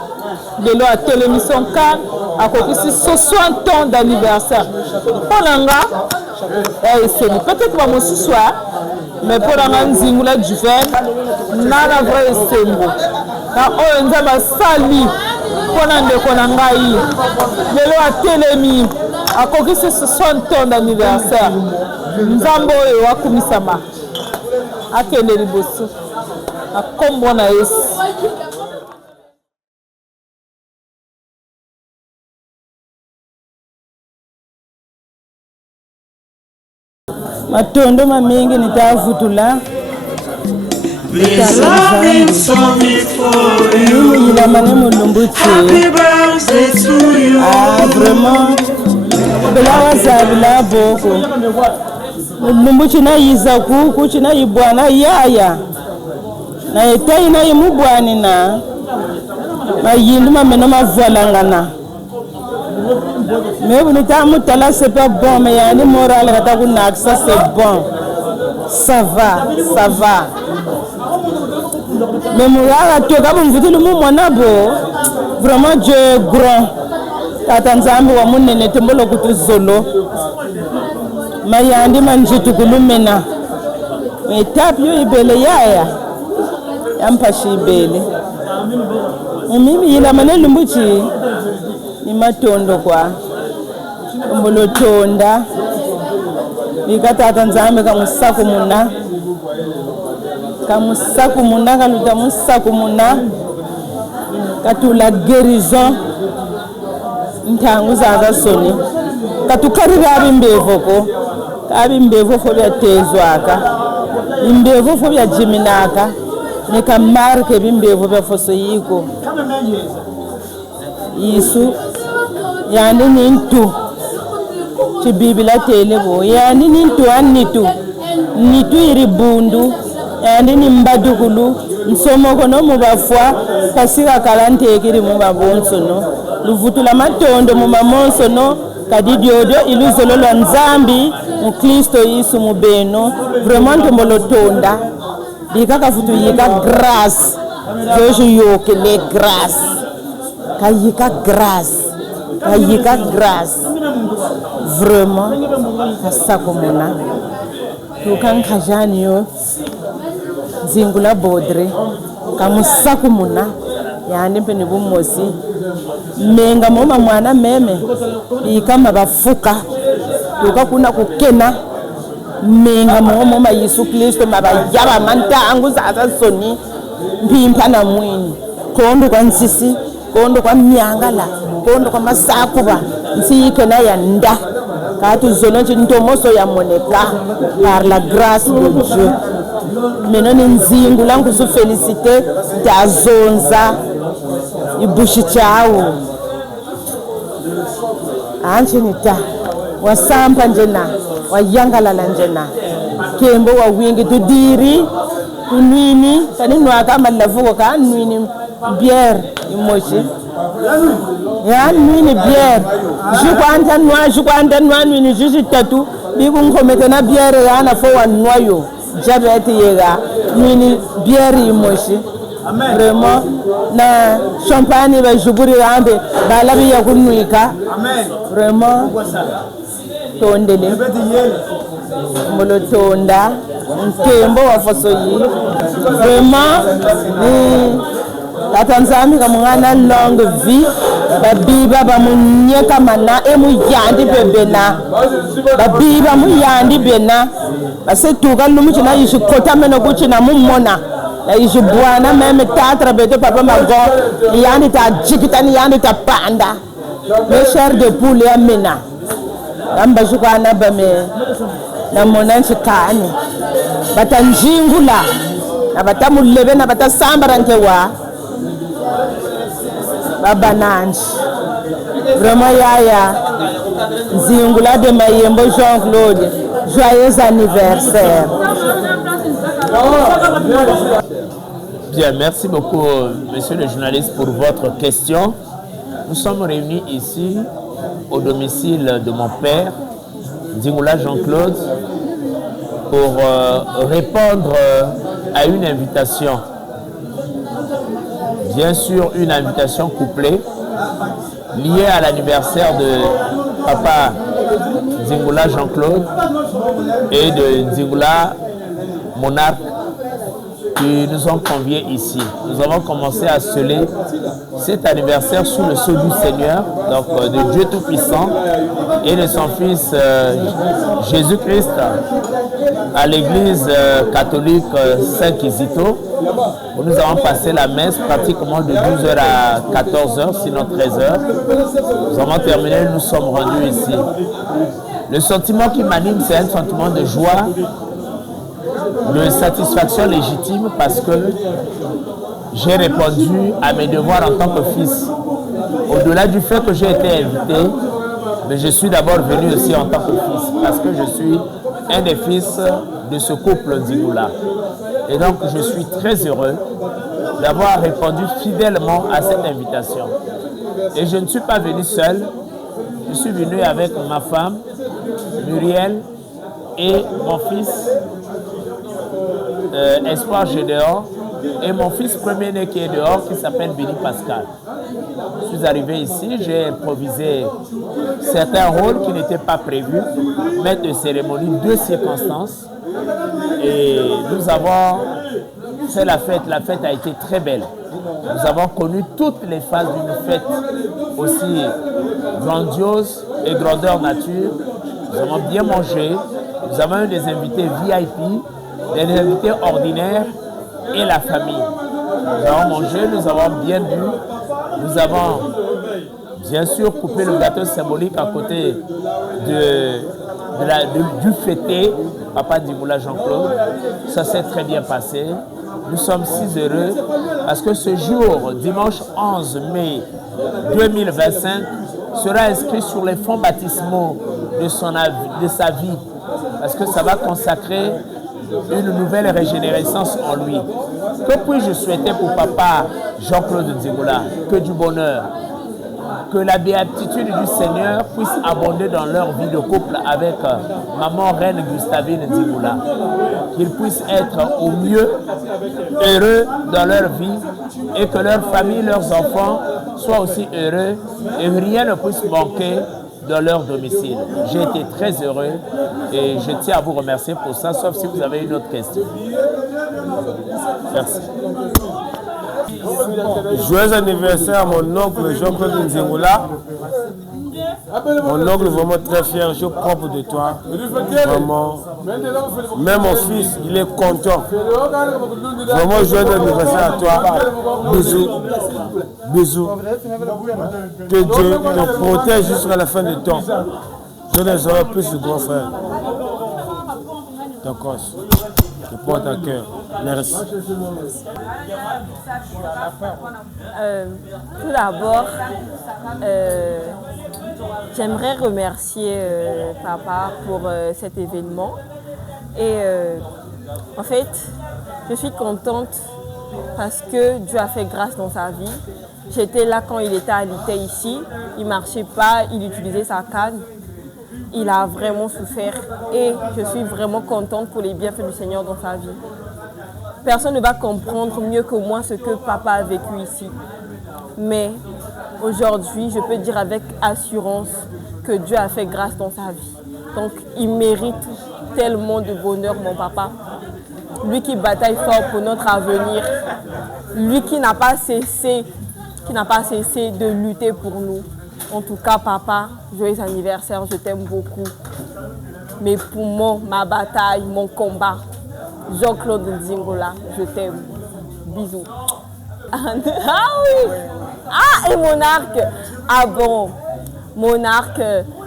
De l'eau à télémission car à côté de 60 ans d'anniversaire. Pour l'anga, peut-être pas mon soir, mais pour l'anga Zingula du vin, n'a vrai sembo. Quand on a sali, pour l'anga konangai, de l'eau à télémi, à côté de 60 ans d'anniversaire. Nzambo et Wakumisama. À Keneribosu. A kombo na Yesu. Matondo mamingi nitavutula. Yila mane mulumbuchi. Ah vraiment. Bela wazabila boko. Mulumbuchi na yizaku kuchina ibwana yaya. Na etai na imubwani na mayindu mameno mavolangana mais vous n'êtes c'est pas bon mais yani moral ça c'est bon ça va mais moral to ka mvuti lu mwana bo vraiment Dieu est grand tata nzambi wa munene tembolo kutuzolo mayandi manjitu kulumena etapyo ibele yaya Ampashibele. Mimi yila manelu mbuchi ni matondo kwa mbolotonda nikatata nzame kamusaku muna kaluta musaku muna katula guérison ntangu zaza soni katukarira abimbevo ko abimbevo fo bya tezwaka imbevo fo bya jiminaka Nika marke bimbevo bya foso yiko Yesu yani nintu chibibila telebo yani nintu anitu nitu iribundu yani nimbadukulu nsomoko no mubafwa kasika kalante ekiri mubabonso no luvutula matondo mumamonso no kadidiodo iluzolo lwa nzambi mu Kristo Yesu mubeno vraiment mbolotonda dikaka futu yika grâce Jojo yoke le grâce kayika grâce vraiment kasako mona tukan khajani yo zingula bodre kamusaku muna yani pene bumosi menga moma mwana meme ikama bafuka tukakuna kukena menga moma Yesu Kristo mabayaba mantangu zaza soni mpimpa na mwini kondo kwa nsisi kondo kwa miangala kondo kwa masakuba nsike na yanda katu zononchi ntomoso ya moneka par la grâce de Dieu menoni nzingu langu su félicité tazonza ibushi chao anjinita wasampa njena wayangala la njena kembo wa wingi tudiri tunwini kaninwa kama lavuko ka nwini bière imoshi ya nwini bière jukwanda nwa nwini juji tatu bibu nkomete na bière ya na fo wa nwayo jabete yega nwini bière imoshi vraiment na champagne ba juburi ambe balabi ya kunwika vraiment tondele molotonda nkembo wa fasoyi vraiment tatanzami kamungana longue vie babiba bamunyeka mana emuyandi bebena babiba muyandi bena basetuka lumuchina yishikota meno kuchina mumona Et je bois même tatre beto papa mago yandi ta jikitani yandi ta panda me chair de poulet amena amba jukana bame na monanchi kani batanjingula na batamulebe na batasambara nkewa baba nanji vraiment yaya Zingula de Mayembo Jean-Claude, joyeux anniversaire. Bien, merci beaucoup, monsieur le journaliste, pour votre question. Nous sommes réunis ici, au domicile de mon père, Zingula Jean-Claude, pour répondre à une invitation. Bien sûr, une invitation couplée, liée à l'anniversaire de Papa Zingula Jean-Claude et de Zingula Monarque qui nous ont conviés ici. Nous avons commencé à sceller cet anniversaire sous le sceau du Seigneur, donc de Dieu Tout-Puissant et de son Fils Jésus-Christ à l'église catholique Saint-Kizito, où nous avons passé la messe pratiquement de 12h à 14h, sinon 13h. Nous avons terminé, nous sommes rendus ici. Le sentiment qui m'anime, c'est un sentiment de joie, de satisfaction légitime parce que j'ai répondu à mes devoirs en tant que fils. Au-delà du fait que j'ai été invité, mais je suis d'abord venu aussi en tant que fils parce que je suis un des fils de ce couple Zingula. Et donc je suis très heureux d'avoir répondu fidèlement à cette invitation. Et je ne suis pas venu seul, je suis venu avec ma femme, Muriel, et mon fils, Espoir Gédéon, et mon fils premier-né qui est dehors, qui s'appelle Béni Pascal. Je suis arrivé ici, j'ai improvisé certains rôles qui n'étaient pas prévus, maître de cérémonie, 2 circonstances, et nous avons fait la fête. La fête a été très belle. Nous avons connu toutes les phases d'une fête aussi grandiose et grandeur nature. Nous avons bien mangé, nous avons eu des invités VIP, des invités ordinaires et la famille. Nous avons mangé, nous avons bien bu, nous avons bien sûr coupé le gâteau symbolique à côté du fêté, Papa Zingula Jean-Claude. Ça s'est très bien passé. Nous sommes si heureux parce que ce jour, dimanche 11 mai 2025, sera inscrit sur les fonds baptismaux de sa vie. Parce que ça va consacrer une nouvelle régénérescence en lui. Que puis-je souhaiter pour Papa Jean-Claude Zingula? Que du bonheur. Que la béatitude du Seigneur puisse abonder dans leur vie de couple avec maman reine Gustavine Zingula. Qu'ils puissent être au mieux heureux dans leur vie et que leur famille, leurs enfants soient aussi heureux et rien ne puisse manquer dans leur domicile. J'ai été très heureux et je tiens à vous remercier pour ça, sauf si vous avez une autre question. Merci. Joyeux anniversaire à mon oncle Jean-Claude Zingula. Mon oncle vraiment très fier, je suis propre de toi. Vraiment. Même mon fils, il est content. Vraiment joyeux anniversaire à toi. Bisous. Bisous. Que Dieu te protège jusqu'à la fin du temps. Je les aurai plus de grands frères. D'accord. Je porte à cœur. Merci. Tout d'abord, j'aimerais remercier Papa pour cet événement. Et en fait, je suis contente parce que Dieu a fait grâce dans sa vie. J'étais là quand il était alité ici. Il ne marchait pas, il utilisait sa canne. Il a vraiment souffert et je suis vraiment contente pour les bienfaits du Seigneur dans sa vie. Personne ne va comprendre mieux que moi ce que Papa a vécu ici. Mais aujourd'hui, je peux dire avec assurance que Dieu a fait grâce dans sa vie. Donc, il mérite tellement de bonheur, mon papa. Lui qui bataille fort pour notre avenir. Lui qui n'a pas cessé de lutter pour nous. En tout cas, papa, joyeux anniversaire, je t'aime beaucoup. Mes poumons, ma bataille, mon combat. Jean-Claude Zingula, je t'aime. Bisous. Ah oui. Ah, et Monarque. Ah bon, Monarque,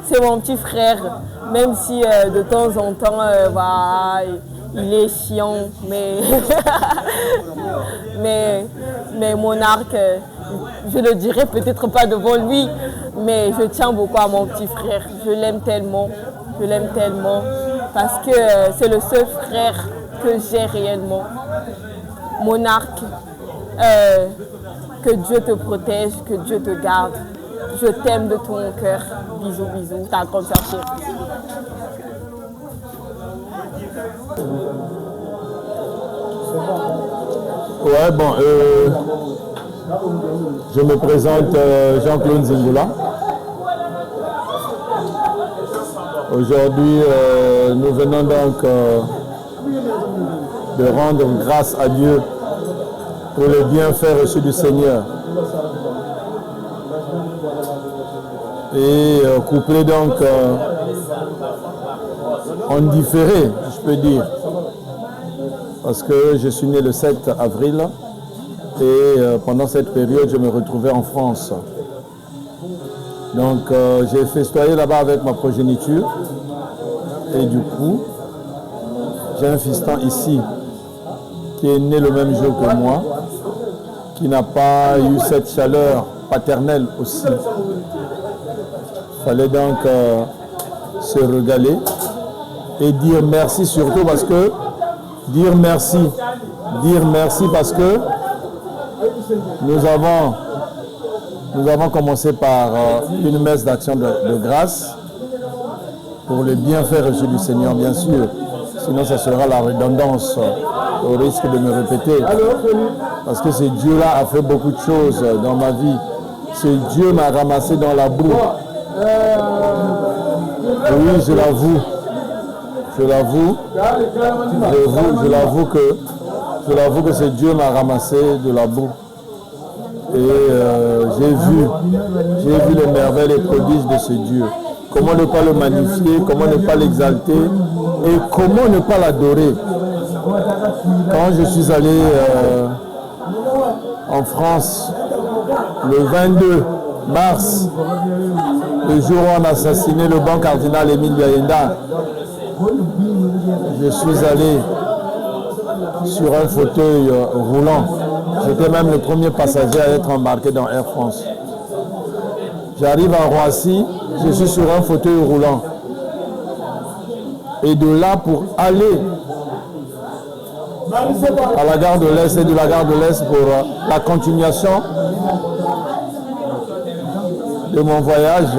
c'est mon petit frère. Même si de temps en temps, bah, il est chiant. Mais, mais Monarque, je le dirai peut-être pas devant lui, mais je tiens beaucoup à mon petit frère. Je l'aime tellement. Parce que c'est le seul frère que j'ai réellement. Monarque, que Dieu te protège, que Dieu te garde. Je t'aime de tout mon cœur. Bisous, bisous. Ta grande sœur chérie. Ouais, bon, je me présente Jean-Claude Nzingula. Aujourd'hui, nous venons donc de rendre grâce à Dieu pour les bienfaits reçus du Seigneur. Et couplé donc en différé, je peux dire, parce que je suis né le 7 avril et pendant cette période, je me retrouvais en France. Donc j'ai festoyé là-bas avec ma progéniture et du coup, j'ai un fiston ici qui est né le même jour que moi, qui n'a pas eu cette chaleur paternelle aussi. Il fallait donc se régaler et dire merci surtout parce que dire merci parce que nous avons commencé par une messe d'action de grâce pour les bienfaits reçus du Seigneur, bien sûr. Sinon, ça sera la redondance au risque de me répéter. Parce que ce Dieu-là a fait beaucoup de choses dans ma vie. Ce Dieu m'a ramassé dans la boue. Oui, je l'avoue que ce Dieu m'a ramassé de la boue. Et j'ai vu les merveilles et les prodiges de ce Dieu. Comment ne pas le magnifier, comment ne pas l'exalter et comment ne pas l'adorer. Quand je suis allé en France le 22 mars, le jour où on a assassiné le bon cardinal Émile Biayenda, je suis allé sur un fauteuil roulant. J'étais même le premier passager à être embarqué dans Air France. J'arrive à Roissy, je suis sur un fauteuil roulant. Et de là pour aller à la gare de l'Est et de la gare de l'Est pour la continuation de mon voyage,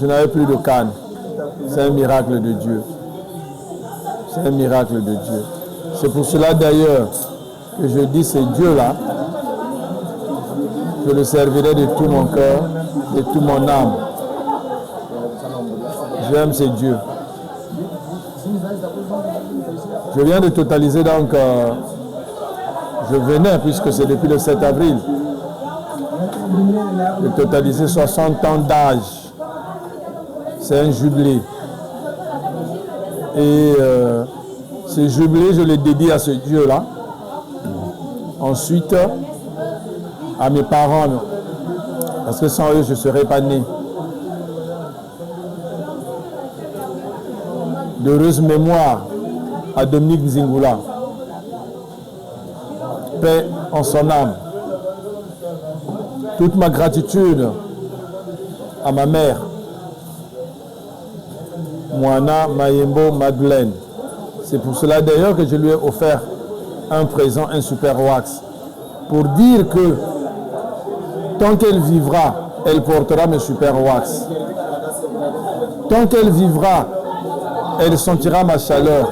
je n'avais plus de canne. C'est un miracle de Dieu. C'est un miracle de Dieu. C'est pour cela d'ailleurs que je dis ce Dieu-là, je le servirai de tout mon cœur, de toute mon âme. J'aime ce Dieu. Je viens de totaliser donc, je venais, puisque c'est depuis le 7 avril, de totaliser 60 ans d'âge. C'est un jubilé. Et ce jubilé, je le dédie à ce Dieu-là. Ensuite, à mes parents, parce que sans eux, je ne serais pas né. D'heureuse mémoire à Dominique Nzingula. Paix en son âme. Toute ma gratitude à ma mère, Moana Mayembo Madeleine. C'est pour cela d'ailleurs que je lui ai offert un présent, un super wax, pour dire que tant qu'elle vivra, elle portera mes super wax. Tant qu'elle vivra, elle sentira ma chaleur.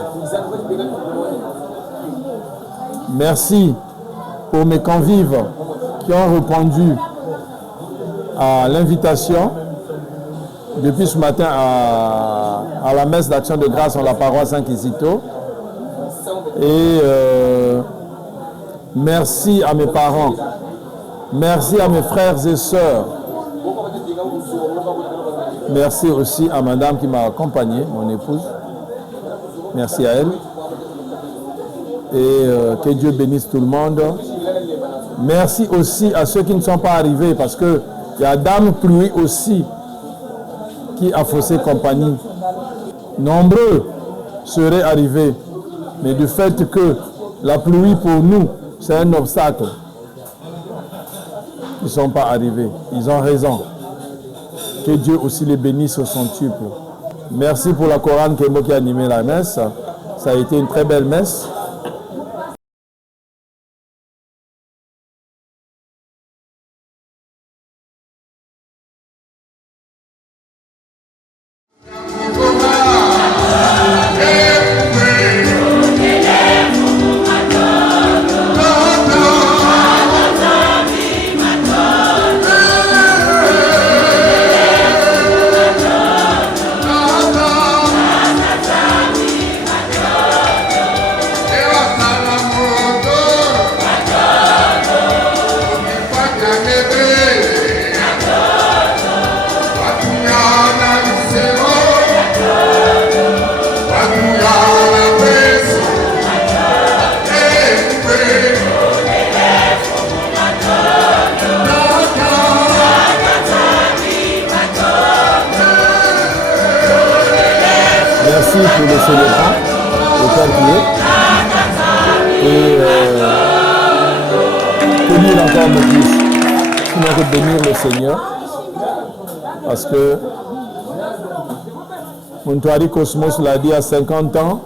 Merci pour mes convives qui ont répondu à l'invitation depuis ce matin à la messe d'action de grâce en la paroisse Saint-Kizito. Et merci à mes parents, merci à mes frères et sœurs, merci aussi à madame qui m'a accompagné, mon épouse, merci à elle. Et que Dieu bénisse tout le monde. Merci aussi à ceux qui ne sont pas arrivés parce qu'il y a Dame Pluie aussi qui a faussé compagnie. Nombreux seraient arrivés, mais du fait que la pluie pour nous, c'est un obstacle, ils ne sont pas arrivés. Ils ont raison. Que Dieu aussi les bénisse au centuple. Merci pour la chorale qui a animé la messe. Ça a été une très belle messe. Merci pour le célébrant, le Père Dieu. Et que lui encore me puisse, sinon que bénir le Seigneur. Parce que Montouari Cosmos l'a dit à 50 ans,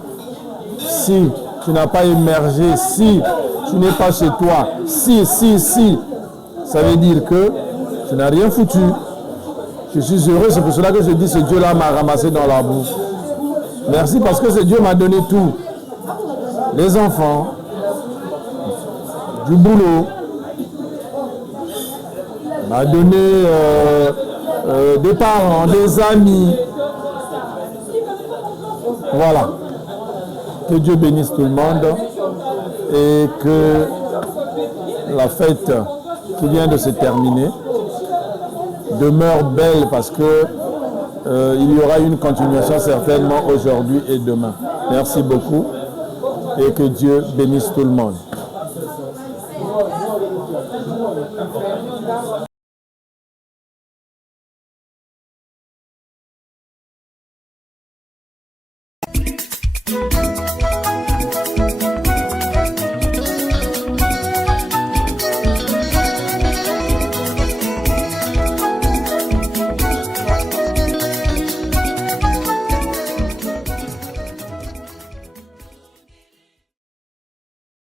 si tu n'as pas émergé, si tu n'es pas chez toi, si, ça veut dire que tu n'as rien foutu. Je suis heureux, c'est pour cela que je dis ce Dieu-là m'a ramassé dans la boue. Merci parce que ce Dieu m'a donné tout. Les enfants, du boulot, m'a donné des parents, des amis. Voilà. Que Dieu bénisse tout le monde et que la fête qui vient de se terminer demeure belle parce que il y aura une continuation certainement aujourd'hui et demain. Merci beaucoup et que Dieu bénisse tout le monde.